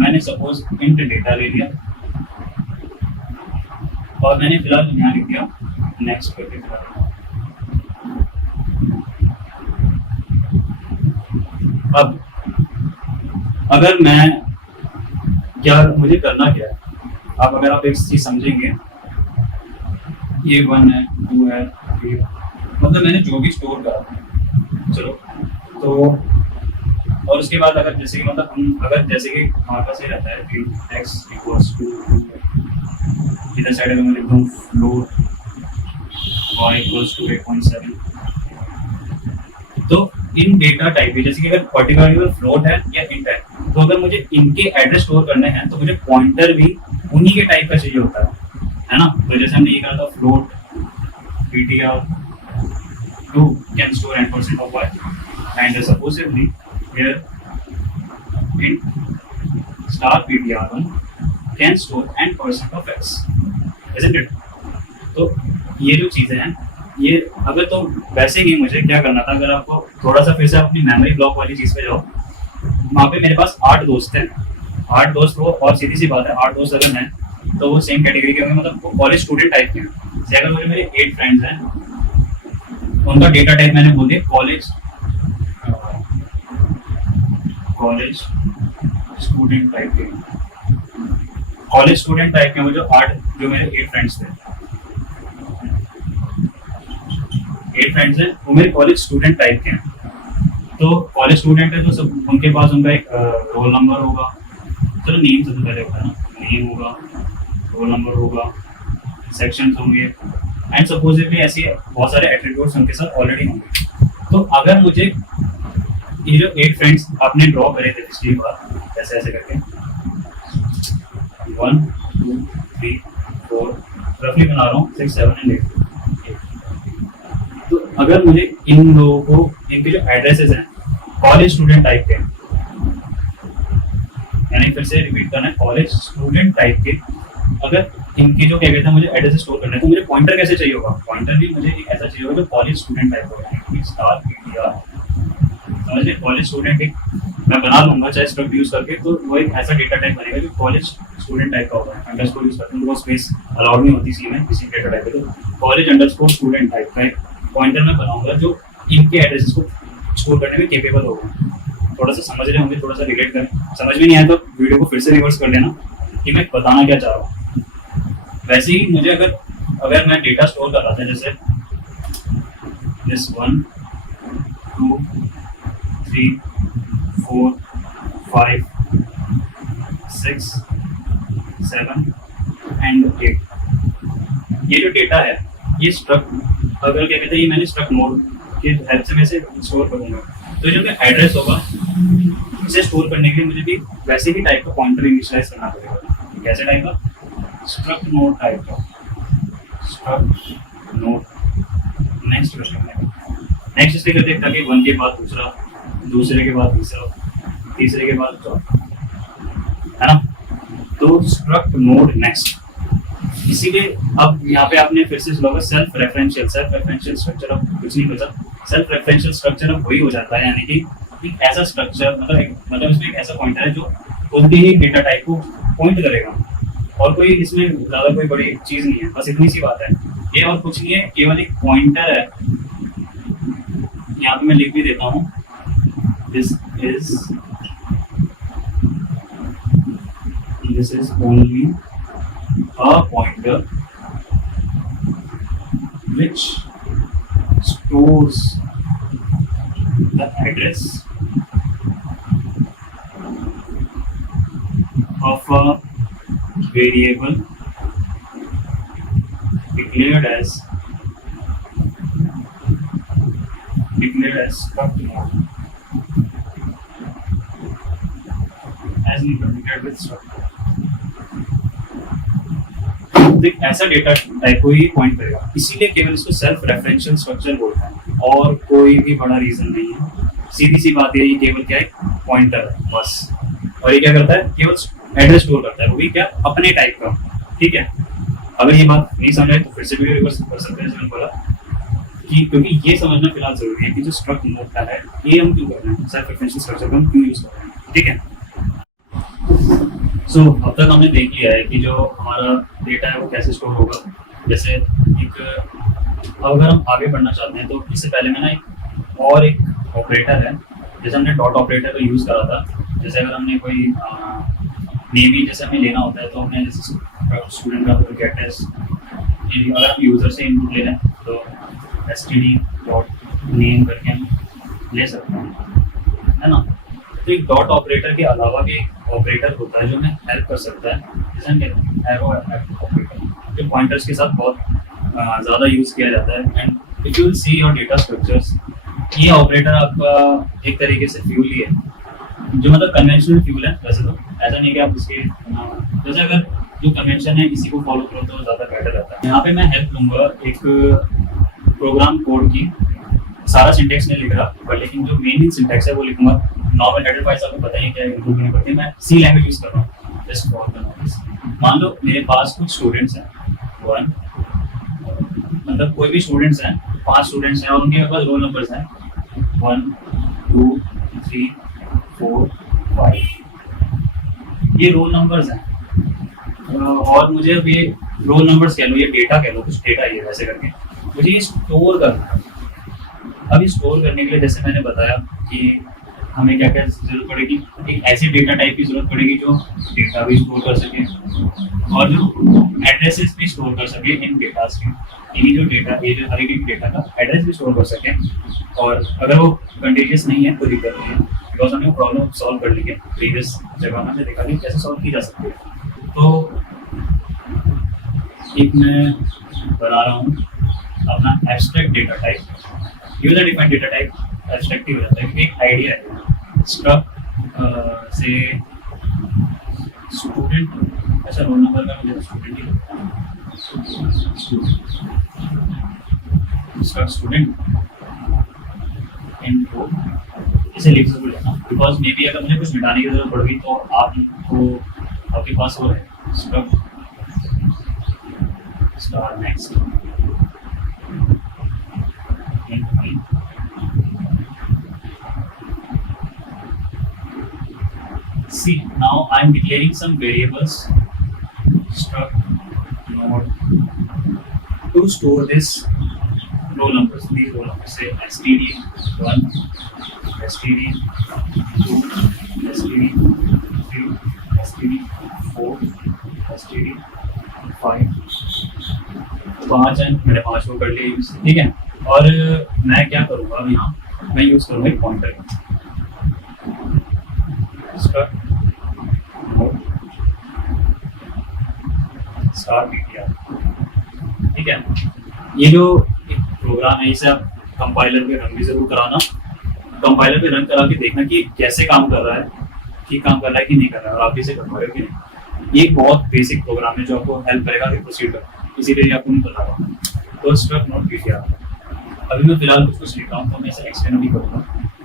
मैंने सपोज इंट डेटा ले लिया और मैंने फिलहाल यहाँ लिख दिया नेक्स्ट करके। अब अगर मैं क्या, मुझे करना क्या है, अब अगर आप एक चीज समझेंगे, ये 1 है, 2 है, 3, मतलब मैंने जो भी स्टोर करा, चलो तो, और उसके बाद अगर जैसे कि मतलब हम अगर जैसे कि हमारे पास ये रहता है x इक्वल्स टू, इधर साइड अगर मैं लिख दूँ फ्लोट y इक्वल्स टू 8.7, तो इन डेटा टाइप में जैसे कि अगर पर्टिकुलर फ्लोट है या इंट है, तो अगर मुझे इनके एड्रेस स्टोर करने हैं तो मुझे पॉइंटर भी उन्हीं के टाइप का चाहिए होता है ना। तो जैसे हमने ये कहा था float ptr2 can store n% of y and supposedly here int star ptr1 can store n% of x, isn't it? तो ये जो चीजें हैं, ये अगर तो वैसे ही मुझे क्या करना था, अगर आपको थोड़ा सा फिर से अपनी मेमोरी ब्लॉक वाली चीज पे जाओ, वहाँ पे मेरे पास 8 दोस्त हैं, 8 दोस्त हो, और सीधी सी बात है 8 दोस्त अगर हैं तो वो सेम कैटेगरी के होंगे, मतलब वो कॉलेज स्टूडेंट टाइप के हैं। जैसे अगर मुझे मेरे 8 फ्रेंड्स हैं, उनका डेटा टाइप मैंने बोल दिया कॉलेज स्टूडेंट टाइप के, कॉलेज स्टूडेंट टाइप के, वो जो 8 जो मेरे 8 फ्रेंड्स थे, 8 फ्रेंड्स हैं, वो मेरे कॉलेज स्टूडेंट टाइप के हैं। तो कॉलेज स्टूडेंट है तो सब उनके पास उनका एक रोल नंबर होगा, चलो नेम सबसे पहले होता है ना, नेम होगा, रोल नंबर होगा, सेक्शंस होंगे, एंड सपोजिटली ऐसे बहुत सारे एट्रीब्यूट्स उनके साथ ऑलरेडी होंगे। तो अगर मुझे ये जो 8 फ्रेंड्स आपने ड्रॉ करे थे पिछली बार ऐसे ऐसे करके 1 2 3 4 रफली बना रहा हूँ 6 7 एंड 8, तो अगर मुझे इन लोगों को, इनके जो एड्रेसेस हैं कॉलेज स्टूडेंट टाइप के, यानी फिर से रिपीट करना है, कॉलेज स्टूडेंट टाइप के, अगर इनकी जो क्या कहते हैं मुझे एड्रेस स्टोर करना है, तो मुझे पॉइंटर कैसे चाहिए होगा? पॉइंटर भी मुझे एक ऐसा चाहिए होगा जो कॉलेज स्टूडेंट टाइप होगा, स्टार पीटीआर, समझिए कॉलेज स्टूडेंट एक मैं बना लूंगा चाहे स्ट्रक्ट यूज करके, तो वो एक ऐसा डेटा टाइप बनेगा जो कॉलेज स्टूडेंट टाइप का होगा। अंडरस्कोर यूज करते हैं, वो स्पेस अलाउड नहीं होती सी में किसी डेटा टाइप पे, तो कॉलेज अंडरस्कोर स्टूडेंट टाइप का एक पॉइंटर मैं बनाऊंगा जो इनके एड्रेसेस को स्टोर करने में केपेबल होगा। थोड़ा सा समझ रहे होंगे, थोड़ा सा रिलेट करें, समझ में नहीं आया तो वीडियो को फिर से रिवर्स कर लेना कि मैं बताना क्या चाह रहा हूँ। वैसे ही मुझे अगर मैं डेटा स्टोर कर रहा था, जैसे दिस 1 2 3 4 5 6 7 एंड 8, ये जो डेटा है ये स्ट्रक्ट, अगर क्या कहते हैं, ये मैंने स्ट्रक्ट नोड के हेल्प से मैं इसे स्टोर करूंगा, तो जो मेरा एड्रेस होगा इसे स्टोर करने के लिए मुझे भी वैसे ही टाइप का पॉइंटर इनिशियलाइज करना पड़ेगा। कैसे टाइप का? स्ट्रक्ट नोड टाइप का, स्ट्रक्ट नोड। नेक्स्ट क्वेश्चन है, नेक्स्ट इसलिए करते हैं ताकि 1 के बाद दूसरा दूसरे के बाद तीसरा, तीसरे के बाद चौथा, है ना। तो स्ट्रक्ट नोड नेक्स्ट। इसीलिए अब यहाँ पे आपने फिर से सुना सेल्फ रेफरेंशियल स्ट्रक्चर। अब कुछ नहीं बचा, सेल्फ रेफरेंशियल स्ट्रक्चर अब वही हो जाता है, यानी कि एक ऐसा स्ट्रक्चर मतलब इसमें एक ऐसा पॉइंटर है जो खुद भी एक डेटा टाइप को पॉइंट करेगा, और कोई इसमें ज्यादा कोई बड़ी चीज नहीं है, बस इतनी सी बात है ये, और कुछ नहीं है, केवल एक पॉइंटर है। यहाँ पे मैं लिख भी देता हूँ, this is only a pointer which stores the address of a variable declared as struct node as declared with struct। एक ऐसा डेटा टाइप को ही पॉइंट करेगा, इसीलिए केवल इसको सेल्फ रेफरेंशियल स्ट्रक्चर बोलते हैं, और कोई भी बड़ा रीजन नहीं है। सीधी सी बात है, ये केवल क्या है, पॉइंटर है बस। और ये क्या करता है, केवल एड्रेस स्टोर करता है, वो भी क्या, अपने टाइप का। ठीक है, अगर ये बात नहीं समझ आए तो फिर से भी रिवर्स कर सकते हैं, जैसे मैंने बोला कि क्योंकि ये समझना फिलहाल जरूरी है कि जो स्ट्रक्ट नोड का है, ये हम क्यों कर रहे हैं, सेल्फ रेफरेंशियल स्ट्रक्चर को हम क्यों यूज कर रहे हैं। ठीक है, सो अब तक हमने देख लिया है कि जो हमारा डेटा है वो कैसे स्टोर होगा। जैसे एक, अगर हम आगे बढ़ना चाहते हैं तो इससे पहले में ना एक ऑपरेटर है, जैसे हमने डॉट ऑपरेटर का यूज़ करा था। जैसे अगर हमने कोई नेम ही जैसे हमें लेना होता है तो हमने जैसे स्टूडेंट का तो गेट एस, अगर हम यूज़र से इनपुट ले लें तो std डॉट नेम करके हम ले सकते हैं, है ना। तो एक डॉट ऑपरेटर के अलावा भी ऑपरेटर होता है जो हमें हेल्प कर सकता है, जैसे हम कहते हैं एरो ऑपरेटर, जो पॉइंटर्स के साथ बहुत ज़्यादा यूज़ किया जाता है। And if you see your data structures, ये ऑपरेटर आपका एक तरीके से फ्यूल ही है, जो मतलब कन्वेंशनल फ्यूल है। वैसे तो ऐसा नहीं कि आप इसके जैसे अगर जो कन्वेंशन है इसी को फॉलो करो तो ज़्यादा बेटर रहता है। यहाँ पे मैं हेल्प लूँगा एक प्रोग्राम कोड की, सारा सिंटेक्स नहीं लिख रहा पर लेकिन जो मेन सिंटेक्स है वो लिखूंगा। नॉर्मल हेडर फाइल्स आपको पता ही है क्या इंक्लूड नहीं पड़ती, मैं सी लैंग्वेज यूज़ कर रहा हूँ जस्ट फॉर द नॉलेज। मान लो मेरे पास कुछ स्टूडेंट्स हैं, वन मतलब कोई भी स्टूडेंट्स हैं, 5 स्टूडेंट्स हैं और उनके पास रोल नंबर्स हैं 1 2 3 4 5। ये रोल नंबर्स हैं और मुझे अब ये रोल नंबर्स कह लो, ये डेटा कह लो, कुछ डेटा ये वैसे करके मुझे ये स्टोर करना है। अब स्टोर करने के लिए जैसे मैंने बताया कि हमें क्या क्या जरूरत पड़ेगी, एक ऐसे डेटा टाइप की जरूरत पड़ेगी जो डेटा भी स्टोर कर सके और जो एड्रेसेस भी स्टोर कर सके इन डेटास के, यानी जो डेटा ये जो हर एक डेटा का एड्रेस भी स्टोर कर सके। और अगर वो कंटीन्यूअस नहीं है तो दिक्कत नहीं है, बिकॉज हमने प्रॉब्लम सॉल्व कर ली है प्रीवियस जगह में, देखा कि कैसे सॉल्व की जा सकती है। तो एक मैं बना रहा हूँ अपना abstract data type, user defined data type abstract हो जाता है क्योंकि एक आइडिया है स्ट्रक्ट से स्टूडेंट, अच्छा रोल नंबर का मुझे स्टूडेंट ही लगता है, स्ट्रक्ट स्टूडेंट इनको इसे लिख सकूँ लेना, बिकॉज मे बी अगर मुझे कुछ मिटाने की जरूरत पड़ गई तो आपको आपके पास वो है struct star next. See, now I am declaring some variables struct node to store this roll numbers. These roll numbers say std1, std2, std3, std4, std5। 5 है, मैंने 5 को कर लिया यूज, ठीक है। और मैं क्या करूँगा अब यहाँ, मैं यूज करूँगा एक पॉइंटर स्टार पीटीआर, ठीक है। ये जो एक प्रोग्राम है इसे आप कंपाइलर पे रन भी जरूर कराना, कंपाइलर पे रन करा के देखना कि कैसे काम कर रहा है, ठीक काम कर रहा है कि नहीं कर रहा है, और आप इसे कर पा रहे हो कि नहीं। ये एक बहुत बेसिक प्रोग्राम है जो आपको हेल्प करेगा कि प्रोसीड कर, इसीलिए आपको नहीं बता रहा। तो स्ट्रक्ट नोड पीटीआर, अभी मैं फिलहाल कुछ लिख रहा हूँ तो मैं इसे एक्सटेंड भी करूँगा।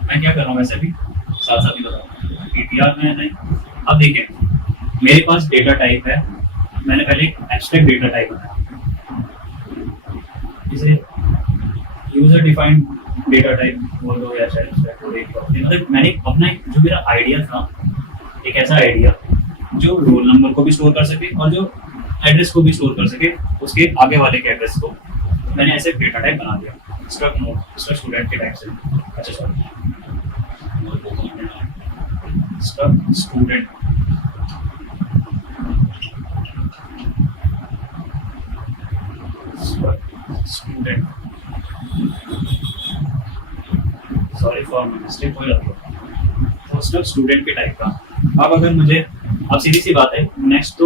मैं क्या कर रहा हूँ वैसे भी साथ साथ ही बता रहा हूँ पीटीआर में नहीं। अब देखिए मेरे पास डेटा टाइप है, मैंने पहले एक एब्स्ट्रैक्ट डेटा टाइप बनाया, इसे यूजर डिफाइंड डेटा टाइप बोल दो या शायद मतलब मैंने अपना जो मेरा आइडिया था, एक ऐसा आइडिया जो रोल नंबर को भी स्टोर कर सके और जो एड्रेस को भी स्टोर कर सके, उसके आगे वाले के एड्रेस को मैंने ऐसे डेटा टाइप बना दिया स्ट्रक्ट नोड स्टूडेंट के टाइप से। अच्छा sorry struct student student sorry for mistake हो जाती है, तो स्ट्रक्ट स्टूडेंट के टाइप का। अब अगर मुझे अब सीधी सी बात है नेक्स्ट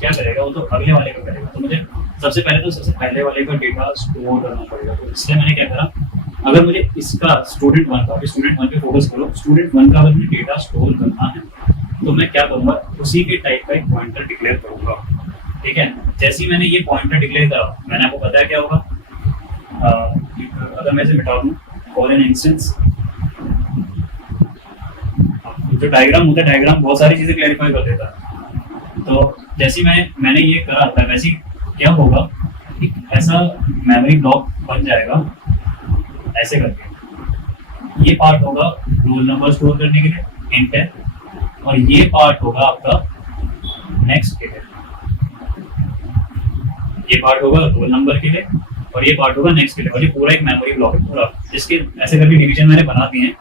क्या करेगा, वो तो अगले वाले का करेगा, तो मुझे सबसे पहले वाले का डेटा स्टोर करना पड़ेगा। तो इसलिए मैंने क्या करा, अगर मुझे इसका स्टूडेंट वन पे फोकस करो, स्टूडेंट वन का अगर मुझे डेटा स्टोर करना है तो मैं क्या करूँगा, उसी के टाइप का एक पॉइंटर डिक्लेयर करूँगा। ठीक है, जैसे ही मैंने ये पॉइंटर डिक्लेयर करा, मैंने आपको बताया क्या होगा, अगर मैं इसे मिटा दूँ फॉर एन इंस्टेंस, जो डायग्राम होता है, डायग्राम बहुत सारी चीजें क्लैरिफाई कर देता है। तो जैसे मैंने ये करा था, वैसे क्या होगा, एक ऐसा मेमोरी ब्लॉक बन जाएगा ऐसे करके। ये पार्ट होगा रोल नंबर स्टोर करने के लिए इंट है, और ये पार्ट होगा आपका नेक्स्ट के लिए, ये पार्ट होगा रोल नंबर के लिए, और ये पार्ट होगा नेक्स्ट के लिए। और ये पूरा एक मेमोरी ब्लॉक है पूरा, जिसके ऐसे करके डिवीजन मैंने बना दिए हैं,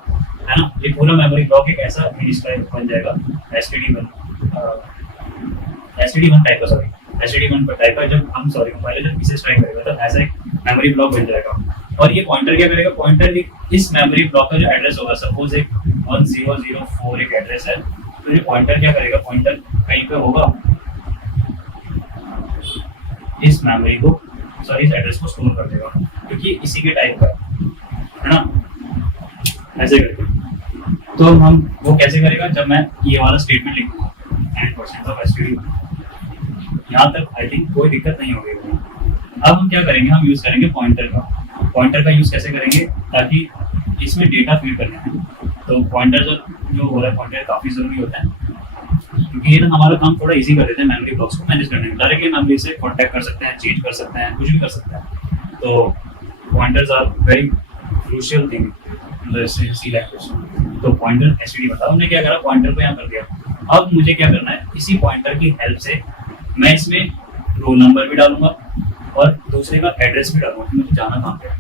है ना। ये पूरा मेमोरी ब्लॉक एक ऐसा टाइप बन जाएगा std1 टाइप का, सॉरी std1 टाइप का। जब हम कंपाइलर जब इसे स्ट्राइक करेगा तो ऐसा एक मेमोरी ब्लॉक बन जाएगा। और ये पॉइंटर क्या करेगा, पॉइंटर इस मेमोरी ब्लॉक का जो एड्रेस होगा, सपोज एक 1004 एक एड्रेस है, तो ये पॉइंटर क्या करेगा, पॉइंटर कहीं पे होगा, इस मेमोरी को इस एड्रेस को स्टोर कर देगा, क्योंकि इसी के टाइप का है ना, ऐसे करके। तो हम वो कैसे करेगा, जब मैं ये वाला स्टेटमेंट लिखूंगा 100% ऑफ std, यहाँ तक आई थिंक कोई दिक्कत नहीं होगी। अब हम क्या करेंगे, हम यूज करेंगे पॉइंटर का यूज कैसे करेंगे, ताकि इसमें डेटा फीड करना है। तो पॉइंटर जो हो रहा है, पॉइंटर काफी जरूरी होता है, क्योंकि ये ना हमारा काम थोड़ा इजी कर देते हैं मेमोरी ब्लॉक्स को मैनेज करने में। डायरेक्टली मेमोरी से कॉन्टैक्ट कर सकते हैं, चेंज कर सकते हैं, कुछ भी कर सकते हैं। तो pointers are very crucial thing C language. तो पॉइंटर एसटीडी बताओ, हमने क्या करा, पॉइंटर को यहाँ कर दिया। अब मुझे क्या करना है, इसी पॉइंटर की हेल्प से मैं इसमें रोल नंबर भी डालूंगा और दूसरे का एड्रेस भी डालूंगा कि मुझे जाना कहाँ पे है।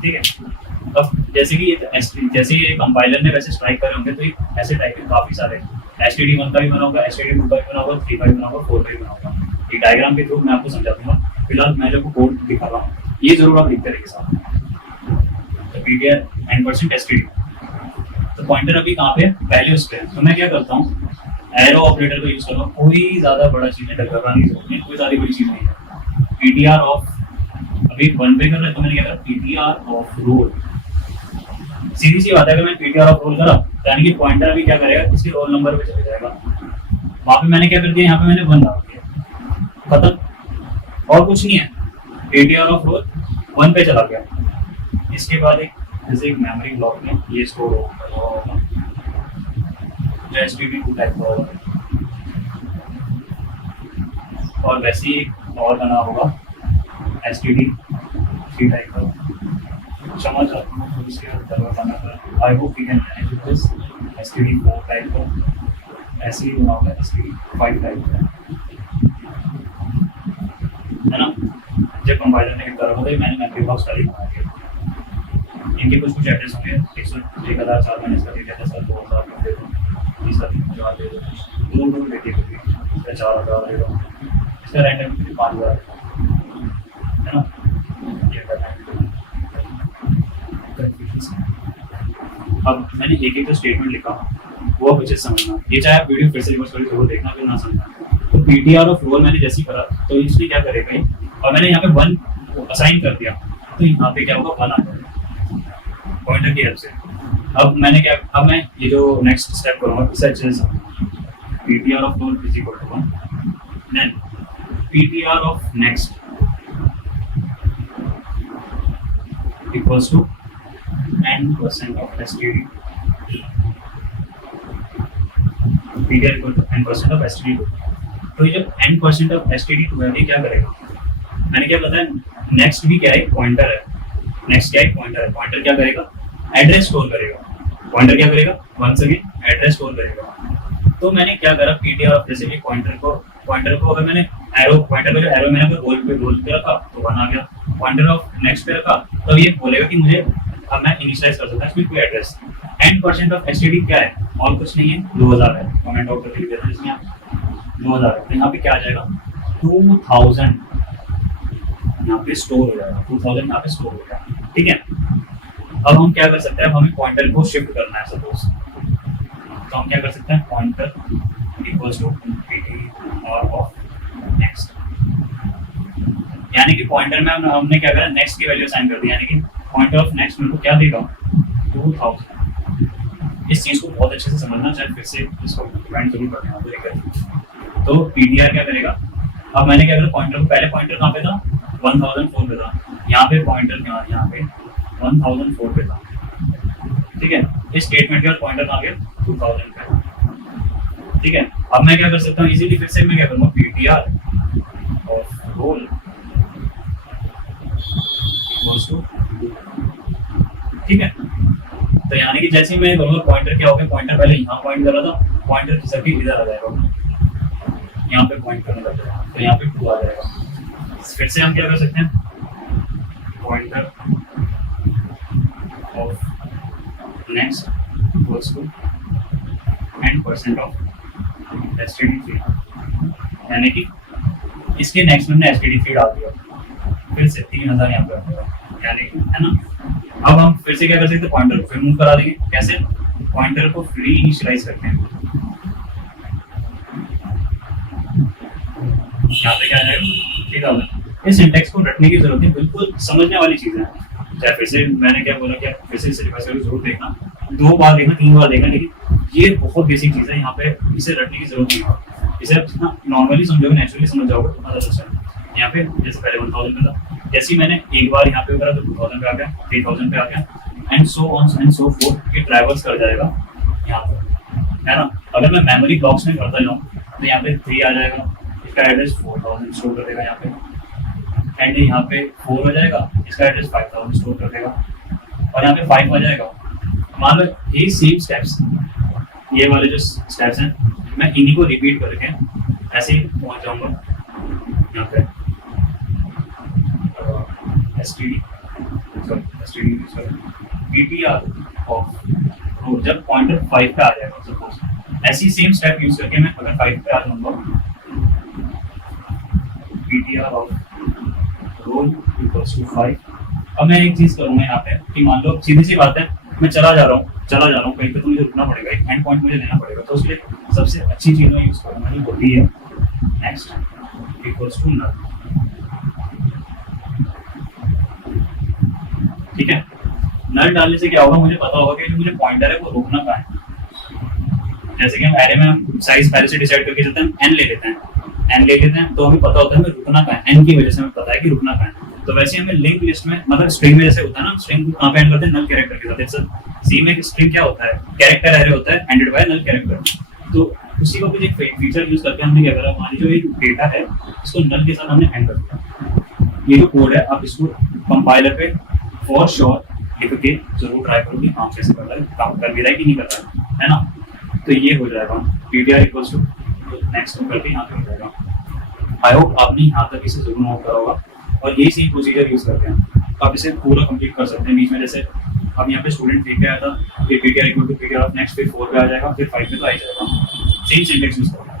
ठीक है, अब जैसे कि ये कंपाइलर ने वैसे स्ट्राइक करे होंगे, तो ऐसे टाइप के काफी सारे std1 का भी बनाऊंगा, std2 का भी बनाऊंगा, 3 का भी बनाऊंगा, 4 का भी बनाऊंगा। ये डायग्राम के थ्रू मैं आपको समझा दूंगा। फिलहाल मैं जो कोड दिखा रहा हूँ ये जरूर आप लिखते रहिए साथ में। तो पीटीआर 9% std, तो पॉइंटर अभी कहाँ पे, वैल्यूज पे। तो मैं क्या करता हूँ, एरो ऑपरेटर का यूज कर रहा हूँ। कोई ज्यादा बड़ा चीज है, घबराने की जरूरत नहीं, कोई ज्यादा बड़ी चीज नहीं है। पीटीआर ऑफ अभी 1 पे कर रहा है, तो मैंने क्या करा, पीटीआर ऑफ रोल। सीधी सी बात है, अगर मैं पीटीआर ऑफ रोल करा, यानी कि पॉइंटर भी क्या करेगा, इसके रोल नंबर पे चले जाएगा। वहां पे मैंने क्या कर दिया, यहाँ पे मैंने 1 डाल दिया, खत्म, और कुछ नहीं है। पीटीआर ऑफ रोल 1 पे चला गया। इसके बाद एक जैसे एक मेमोरी ब्लॉक में ये स्टोर होगा, जो std2 टाइप का होगा, और वैसे ही एक और बना होगा std3 टाइप का। समझ I hope you can manage this. std4 type का ऐसे ही बना होगा, std5 टाइप का, है ना। जब कंपाइलर ने करा होगा, मैंने मेमोरी बॉक्स खाली बना दिया। इनके कुछ एड्रेस होंगे, 1,004 मैंने इसका दे दिया था, सर 2,000 में दे दो, इसका 3,000 दे दो, दो देती है, इसका 4,000 दे दो, इसका रैंडम 5,000 है ना। ये करना है। अब मैंने एक एक स्टेटमेंट लिखा, वो कुछ समझना। ये चाहे आप वीडियो फिर से रिवर्स करके जरूर देखना, फिर ना समझना। तो पीटीआर ऑफ रोल मैंने जैसे ही करा, तो इसमें क्या करेगा, और मैंने यहाँ पे 1 असाइन कर दिया, तो यहाँ पे क्या होगा, 1 आ जाएगा पॉइंटर की हेल्प से। अब मैं ये जो नेक्स्ट स्टेप करूँगा, इसे अच्छे से PTR of roll is equal to 1, then PTR of next equals to 9% of std PTR equal to n% of std2। तो ये जो n% ऑफ std2 है ये क्या करेगा, मैंने क्या बताया, नेक्स्ट भी क्या है, पॉइंटर है, नेक्स्ट क्या है, पॉइंटर है। पॉइंटर क्या करेगा, एड्रेस स्टोर करेगा। पॉइंटर क्या करेगा, वंस अगेन एड्रेस स्टोर करेगा। तो मैंने क्या करा, पीटीआर ऑफ जैसे कि पॉइंटर को अगर मैंने एरो, पॉइंटर का जो एरो मैंने अगर रोल पे रखा तो 1 आ गया, पॉइंटर ऑफ नेक्स्ट पे रखा तो ये बोलेगा कि मुझे अब मैं इनिशियलाइज कर सकता हूं इसमें कोई एड्रेस। n% ऑफ एसटीडी क्या है, और कुछ नहीं है, 2000 है। कमेंट आउट करके लिख देते हैं इसमें आप 2000 है। तो यहाँ पे क्या आ जाएगा, 2000 यहाँ पे स्टोर हो जाएगा, 2000 यहाँ पे स्टोर हो जाएगा। ठीक है, अब हम क्या कर सकते हैं, अब हमें पॉइंटर को शिफ्ट करना है सपोज, तो हम क्या कर सकते हैं, pointer equals to PTR of next, यानी कि पॉइंटर में हमने क्या करा, नेक्स्ट की वैल्यू असाइन कर दी, यानी कि पॉइंटर ऑफ नेक्स्ट मेरे को क्या देगा, 2000। इस चीज को बहुत अच्छे से समझना, चाहे फिर से इसको डिफाइन जरूर करना। तो पीटीआर क्या करेगा, अब मैंने क्या करा, पॉइंटर को, पहले पॉइंटर कहाँ पे था, 1004 पे था, यहाँ पे पॉइंटर क्या, यहाँ पे 1004 पे था। ठीक है, इस स्टेटमेंट के बाद पॉइंटर कहाँ गया, 2000 पे। ठीक है, अब मैं क्या कर सकता हूँ, इजीली फिर से मैं क्या करूँगा, PTR of roll equals to, ठीक है। तो यानी कि जैसे ही मैं करूँगा, पॉइंटर क्या हो गया, पॉइंटर पहले यहाँ पॉइंट कर रहा था, पॉइंटर खिसक के इधर आ जाएगा, यहाँ पे पॉइंट करने लग जाएगा, तो यहाँ पे 2 आ जाएगा। फिर से हम क्या कर सकते हैं, pointer of next equals to n% of std3, यानी कि इसके नेक्स्ट में हमने std3 डाल दिया, फिर से 3000 यहाँ पे आ गया, यानी कि है ना। अब हम फिर से क्या कर सकते हैं, पॉइंटर को फिर मूव करा देंगे, कैसे, पॉइंटर को फ्री इनिशियलाइज करते हैं, यहाँ पे क्या आ जाएगा, ठीक है। इस सिंटैक्स को रटने की जरूरत है, बिल्कुल समझने वाली चीज है। चाहे फिर से मैंने क्या बोला कि फिर से इसे रिवाइज करके जरूर देखना, 2 बार देखना, 3 बार देखना, लेकिन ये बहुत बेसिक चीज है, यहाँ पे इसे रटने की जरूरत नहीं है। इसे आप जितना नॉर्मली समझोगे, नेचुरली समझ जाओगे तो ज्यादा अच्छा है। यहाँ पे जैसे पहले 1000 पे था, जैसे मैंने एक बार यहाँ पे करा तो 2000 पे आ गया, 3000 पे आ गया, and so on and so fourth, ये ट्रैवर्स कर जाएगा यहाँ पर, है ना। अगर मैं मेमोरी ब्लॉक्स में करता जाऊँ तो यहाँ पे 3 आ जाएगा, इसका एड्रेस 4000 स्टोर कर देगा यहाँ पे, एंड यहाँ पे 4 हो जाएगा, इसका एड्रेस 5000 स्टोर कर देगा, और यहाँ पे 5 आ जाएगा। मान लो ये सेम स्टेप्स, ये वाले जो स्टेप्स हैं, मैं इन्हीं को रिपीट करके ऐसे ही पहुंच जाऊंगा यहाँ पे पीटीआर ऑफ रोल, जब पॉइंटर 5 पे आ जाएगा सपोज, ऐसी सेम स्टेप यूज करके मैं अगर 5 पे आ जाऊंगा, PTR of roll equals to 5। अब मैं एक चीज करूंगा यहाँ पे कि मान लो सीधी सी बात है, मैं चला जा रहा हूँ कहीं पे, तो मुझे रुकना पड़ेगा, एक एंड पॉइंट मुझे लेना पड़ेगा, तो उसके लिए सबसे अच्छी चीज मैं यूज करूंगा जो होती है नेक्स्ट इक्वल्स टू नल। ठीक है, नल डालने से क्या होगा, मुझे पता होगा कि जो मुझे पॉइंटर है वो रोकना कहाँ है। जैसे कि हम एरे में हम साइज पहले से डिसाइड करके चलते हैं, n ले लेते हैं, तो हमें पता होता है हमें रुकना कहाँ है, n की वजह से हमें पता है कि रुकना कहाँ है। तो वैसे हमें लिंक लिस्ट में, मतलब स्ट्रिंग में जैसे होता है ना, स्ट्रिंग कहाँ पे एंड करते हैं, नल कैरेक्टर के साथ। सी में स्ट्रिंग क्या होता है, कैरेक्टर एरे होता है एंडेड बाय नल कैरेक्टर। तो उसी को कुछ एक फीचर यूज करके हमने क्या करा, हमारी जो एक डेटा है इसको नल के साथ हमने एंड कर दिया। ये जो कोड है आप इसको कंपाइलर पे फॉर श्योर लिख के जरूर ट्राई करो कि काम कैसे कर रहा है, काम कर भी रहा है कि नहीं कर रहा है ना। तो ये हो जाएगा पीटीआर इक्वल्स टू नेक्स्ट करके यहाँ पे हो जाएगा। आई होप आपने यहाँ तक इसे जरूर नोट करा होगा, और यही सेम प्रोसीजर यूज करते हैं, आप इसे पूरा कंप्लीट कर सकते हैं। बीच में जैसे अब यहाँ पे स्टूडेंट 3 पे आया था, फिर PTR equal to PTR of next, फिर 4 पे आ जाएगा, फिर 5 पे तो आ जाएगा, सेम सिंटैक्स यूज करना है।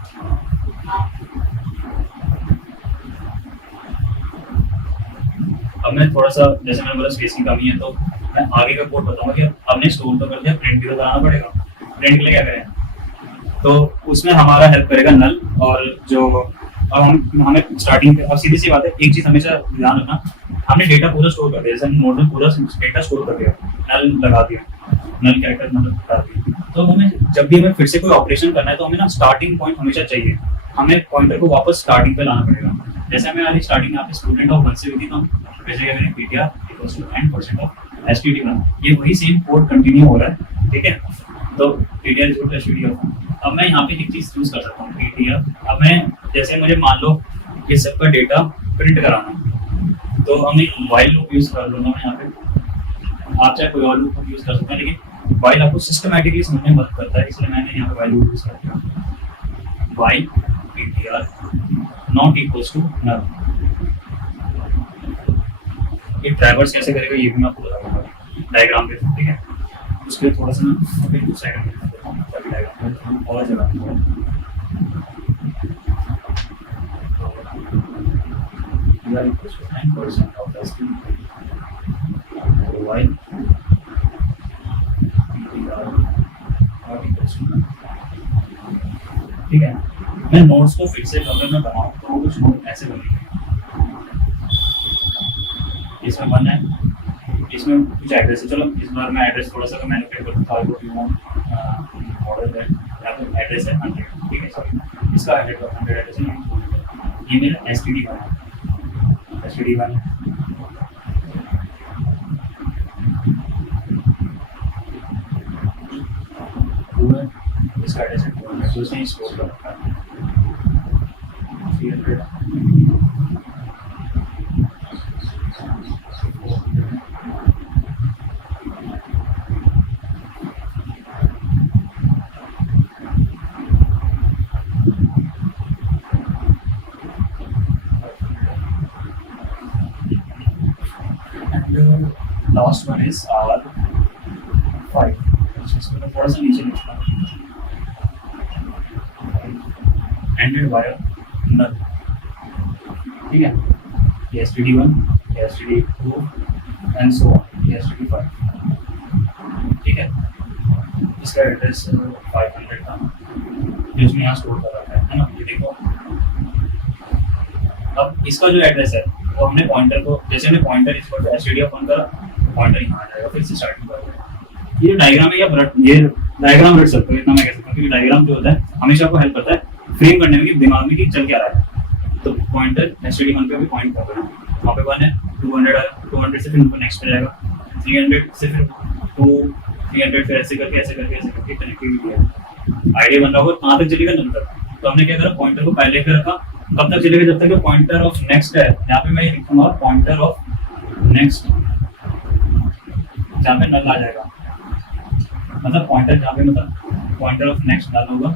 अब मैं थोड़ा सा, जैसे मैंने बोला स्पेस की कमी है, तो मैं आगे का कोड बताऊंगा कि हमने स्टोर तो कर दिया, प्रिंट भी तो कराना पड़ेगा। प्रिंट के लिए क्या करें, तो उसमें हमारा हेल्प करेगा नल, और जो और हमें स्टार्टिंग पे, और सीधी सी बात है, एक चीज हमेशा ध्यान रखना, हमने डेटा पूरा स्टोर कर दिया, जैसे नोड में पूरा डेटा स्टोर कर दिया, नल लगा दिया, नल कैरेक्टर मतलब लगा दिया, तो हमें जब भी हमें फिर से कोई ऑपरेशन करना है तो हमें ना स्टार्टिंग पॉइंट हमेशा चाहिए, हमें पॉइंटर को वापस स्टार्टिंग पे लाना पड़ेगा। जैसे हमें आज स्टार्टिंग यहाँ पे स्टूडेंट ऑफ 1 से हुई थी, तो वैसे क्या करें, PTR equals to n% of std1, ये वही सेम कोड कंटिन्यू हो रहा है। ठीक है, तो पीटीआर इक्वल टू std1, अब मैं यहाँ पे एक चीज चूज कर सकता हूँ पीटीआर। अब मैं जैसे मुझे मान लो इस सब का डेटा प्रिंट कराना है, तो हम एक वाइल लूप यूज कर लूंगा मैं यहाँ पे। आप चाहे कोई और लूप यूज कर सकते हैं, लेकिन वाइल आपको सिस्टमैटिकली समझने में मदद करता है, इसलिए मैंने यहाँ पे वाइल लूप यूज कर दिया। While PTR not equals to null. ये ट्रैवर्स कैसे करेगा ये भी मैं आपको बताऊंगा डायग्राम पे, ठीक है। उसके लिए थोड़ा सा ना अभी दूसरा आइटम लिख देता हूँ ताकि डायग्राम में और जगह ठीक है। मैं नोट्स को फिर से अगर मैं बनाऊँ तो कुछ नोट ऐसे बनेंगे। इसमें वन है, इसमें कुछ एड्रेस है। चलो इस बार मैं एड्रेस थोड़ा सा मैनिपुलेट करता हूँ। मॉडल है या फिर एड्रेस है 100, ठीक है। सॉरी इसका 100 एड्रेस है। ये मेरा एसटीडी वन है, एसटीडी वन है। इसका एड्रेस है 200, तो इसने स्टोर कर रखा है 300। Last one is R5, थोड़ा सा नीचे लिखना। एंडेड वायर नल, ठीक है। ये STD1, ये STD2 एंड सो ऑन, ये STD5, ठीक है। इसका एड्रेस 500 था जो इसमें यहाँ स्टोर कर रखा है ना। ये देखो अब इसका जो एड्रेस है वो हमने पॉइंटर को, जैसे हमने पॉइंटर इसको STD1 करा, पॉइंटर यहाँ आ जाएगा, फिर से स्टार्टिंग कर। ये डायग्राम है या ये डायग्राम रख सकते हो, इतना मैं कह सकता हूँ। क्योंकि डायग्राम जो होता है हमेशा आपको हेल्प करता है फ्रेम करने में कि दिमाग में कि चल क्या रहा है। तो पॉइंटर STD1 पे भी पॉइंट कर रहा है, वहाँ पे 1 है, 200 है, 200 से फिर उनको नेक्स्ट पे जाएगा, 300 से फिर 2, 300 फिर ऐसे करके कनेक्टिविटी है। आइडिया बन रहा होगा कहाँ तक चलेगा नंबर। तो हमने क्या करा, पॉइंटर को पहले पे रखा, कब तक चलेगा, जब तक पॉइंटर ऑफ नेक्स्ट है। यहाँ पे मैं ये लिखूंगा पॉइंटर ऑफ नेक्स्ट, जहाँ पे नल आ जाएगा, मतलब पॉइंटर जहाँ पे मतलब पॉइंटर ऑफ नेक्स्ट नल होगा।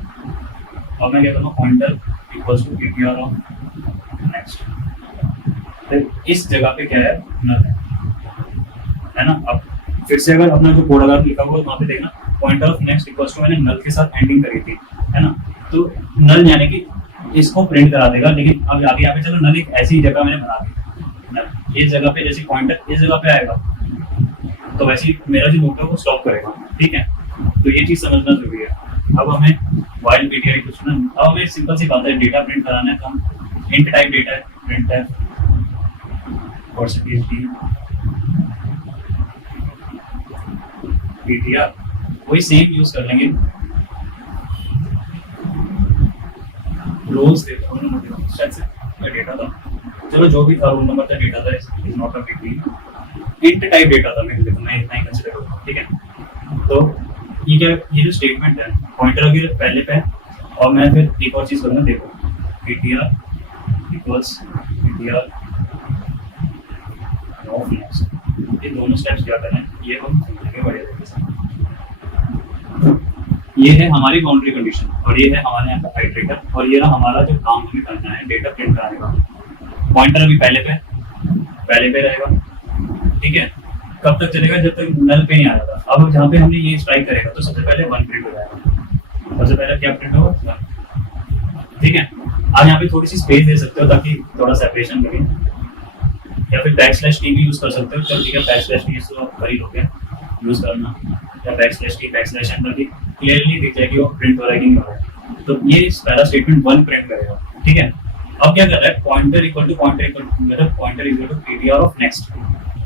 और मैं क्या करूँगा pointer equals to PTR of next. फिर इस जगह पे क्या है, नल है ना। अब फिर से अगर अपना जो कोड अगर लिखा हुआ वहाँ पे देखना pointer of next equals to, मैंने नल के साथ एंडिंग करी थी, है ना। तो नल यानी कि इसको प्रिंट करा देगा। लेकिन अब आगे यहाँ पे चलो नल एक ऐसी जगह मैंने बना दी, इस जगह पे, जैसे पॉइंटर इस जगह पे आएगा तो वैसे ही मेरा जो लूप है वो स्टॉप करेगा, ठीक है। तो ये चीज समझना जरूरी है। अब हमें वाइल पीटीआर कुछ ना, अब हमें सिंपल सी बात है, डेटा प्रिंट कराना है तो हम इंट टाइप डेटा प्रिंट है परसेंटेज डी पीटीआर, वही सेम यूज कर लेंगे। रोल्स देखो ना, डेटा था, चलो जो भी था रोल नंबर था, डेटा था, is not a big deal. Int type data था, मैं इतना ही कंसीडर करूंगा, ठीक है। तो ये क्या, ये जो स्टेटमेंट है पॉइंटर अभी पहले पे है, और मैं फिर एक और चीज करूंगा, देखो ptr equals ptr of next. ये दोनों स्टेप्स क्या करना है ये हम समझेंगे बड़े तरीके से। ये है हमारी बाउंड्री कंडीशन और ये है हमारे यहाँ का आइटरेटर, और ये रहा हमारा जो काम हमें करना है डेटा प्रिंट कराने का। पॉइंटर अभी पहले पे रहेगा, ठीक है। कब तक चलेगा, जब तक नल पे नहीं आ जाता। अब जहाँ पे हमने ये स्ट्राइक करेगा तो सबसे पहले 1 प्रिंट हो जाएगा, सबसे पहले क्या प्रिंट होगा, ठीक है। आप यहाँ पे थोड़ी सी स्पेस दे सकते हो ताकि थोड़ा सेपरेशन लगे, या फिर _t भी यूज कर सकते हो। चलो ठीक है, _t तो कर ही लोगे यूज करना, या _t _ ताकि क्लियरली दिख जाए कि वो प्रिंट हो रहा है कि नहीं हो रहा है। तो ये पहला स्टेटमेंट 1 प्रिंट करेगा, ठीक है। अब क्या कर रहा है, पॉइंटर इक्वल टू मतलब pointer equal to PTR of next.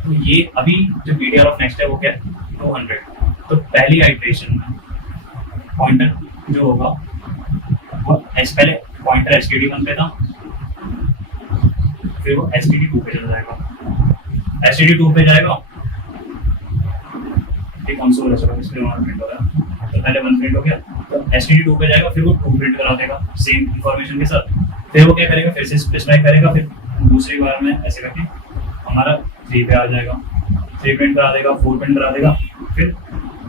तो ये अभी जो पीटीआर ऑफ नेक्स्ट है वो क्या है 200। तो पहली आइटरेशन में पॉइंटर जो होगा वो पहले पॉइंटर STD1 पे था, फिर वो STD2 पे चला जाएगा, STD2 पे जाएगा, ठीक, कंसोल है, चलो इसमें 1 प्रिंट हो रहा है। तो पहले 1 प्रिंट हो गया, तो STD2 पे जाएगा, फिर वो 2 प्रिंट करा देगा सेम इंफॉर्मेशन के साथ। फिर वो क्या करेगा, फिर से स्ट्राइक करेगा, फिर दूसरी बार में ऐसे करके हमारा 3 पे आ जाएगा, 3 प्रिंट करा देगा, 4 प्रिंट करा देगा। फिर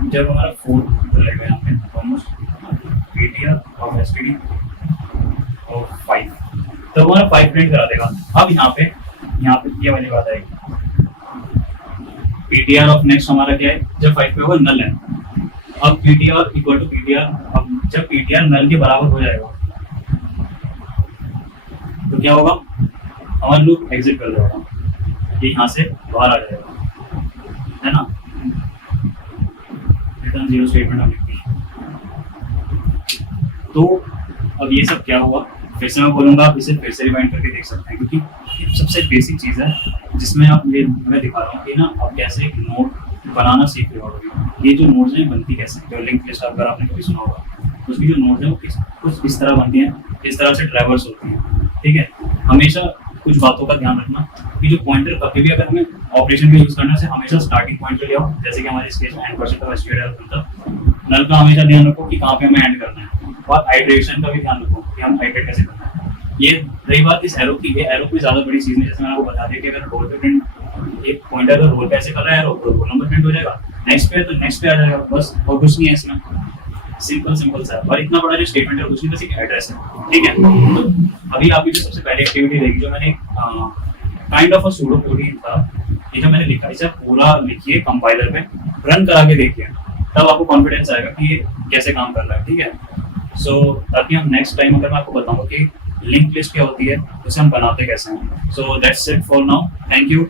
जब हमारा 4 रहेगा यहाँ पे ऑलमोस्ट PTR और STD और 5, तो हमारा 5 प्रिंट करा देगा। अब यहाँ पे ये वाली बात आएगी, PTR ऑफ नेक्स्ट हमारा क्या है, जब 5 पे होगा नल है। अब PTR इक्वल टू PTR, अब जब PTR नल के बराबर हो जाएगा तो क्या होगा, हमारा लूप एग्जिट कर जाएगा, ये यहाँ से बाहर आ जाएगा, है ना। रिटर्न 0 स्टेटमेंट हम लिखते हैं। तो अब ये सब क्या हुआ, फिर से मैं बोलूँगा, आप इसे फिर से रिवाइंड करके देख सकते हैं, क्योंकि ये सबसे बेसिक चीज़ है जिसमें आप मैं दिखा रहा हूँ कि ना आप कैसे एक नोड बनाना सीख रहे हो। ये जो नोड्स हैं बनती कैसे, जो लिंक लिस्ट अगर आपने कभी सुना होगा, तो उसकी जो नोड्स हैं वो कुछ इस तरह बनती हैं, इस तरह से ट्रैवर्स होती हैं, ठीक है। हमेशा कुछ बातों का ध्यान रखना कि जो पॉइंटर कभी भी अगर हमें ऑपरेशन में यूज करना है, हमेशा स्टार्टिंग पॉइंट पे ले आओ, जैसे कि हमारे इस केस में एंड% का स्टेट है, नल का हमेशा ध्यान रखो कि कहाँ पे हमें एंड करना है, और आइटरेशन का भी ध्यान रखो कि हम आइटरेट कैसे करना है। ये रही बात इस एरो की, ये एरो कोई ज्यादा बड़ी चीज नहीं, जैसे मैंने आपको बता दिया कि अगर रोल पे प्रिंट, एक पॉइंटर अगर रोल पे ऐसे कर रहा है एरो, तो रोल नंबर प्रिंट हो जाएगा, नेक्स्ट पे तो नेक्स्ट पे आ जाएगा, बस और कुछ नहीं है इसमें, सिंपल सा। और इतना बड़ा जो स्टेटमेंट है कुछ नहीं, बस एक एड्रेस है, ठीक है। तो अभी आपकी जो सबसे पहली एक्टिविटी रहेगी, जो मैंने kind of a pseudo code ही था, ये जो मैंने लिखा, इसे पूरा लिखिए कंपाइलर में, रन करा के देखिए, तब आपको कॉन्फिडेंस आएगा कि ये कैसे काम कर रहा है, ठीक है। सो ताकि हम नेक्स्ट टाइम अगर मैं आपको बताऊंगा कि लिंक लिस्ट क्या होती है, उसे हम बनाते कैसे हैं। So that's it for now, thank you.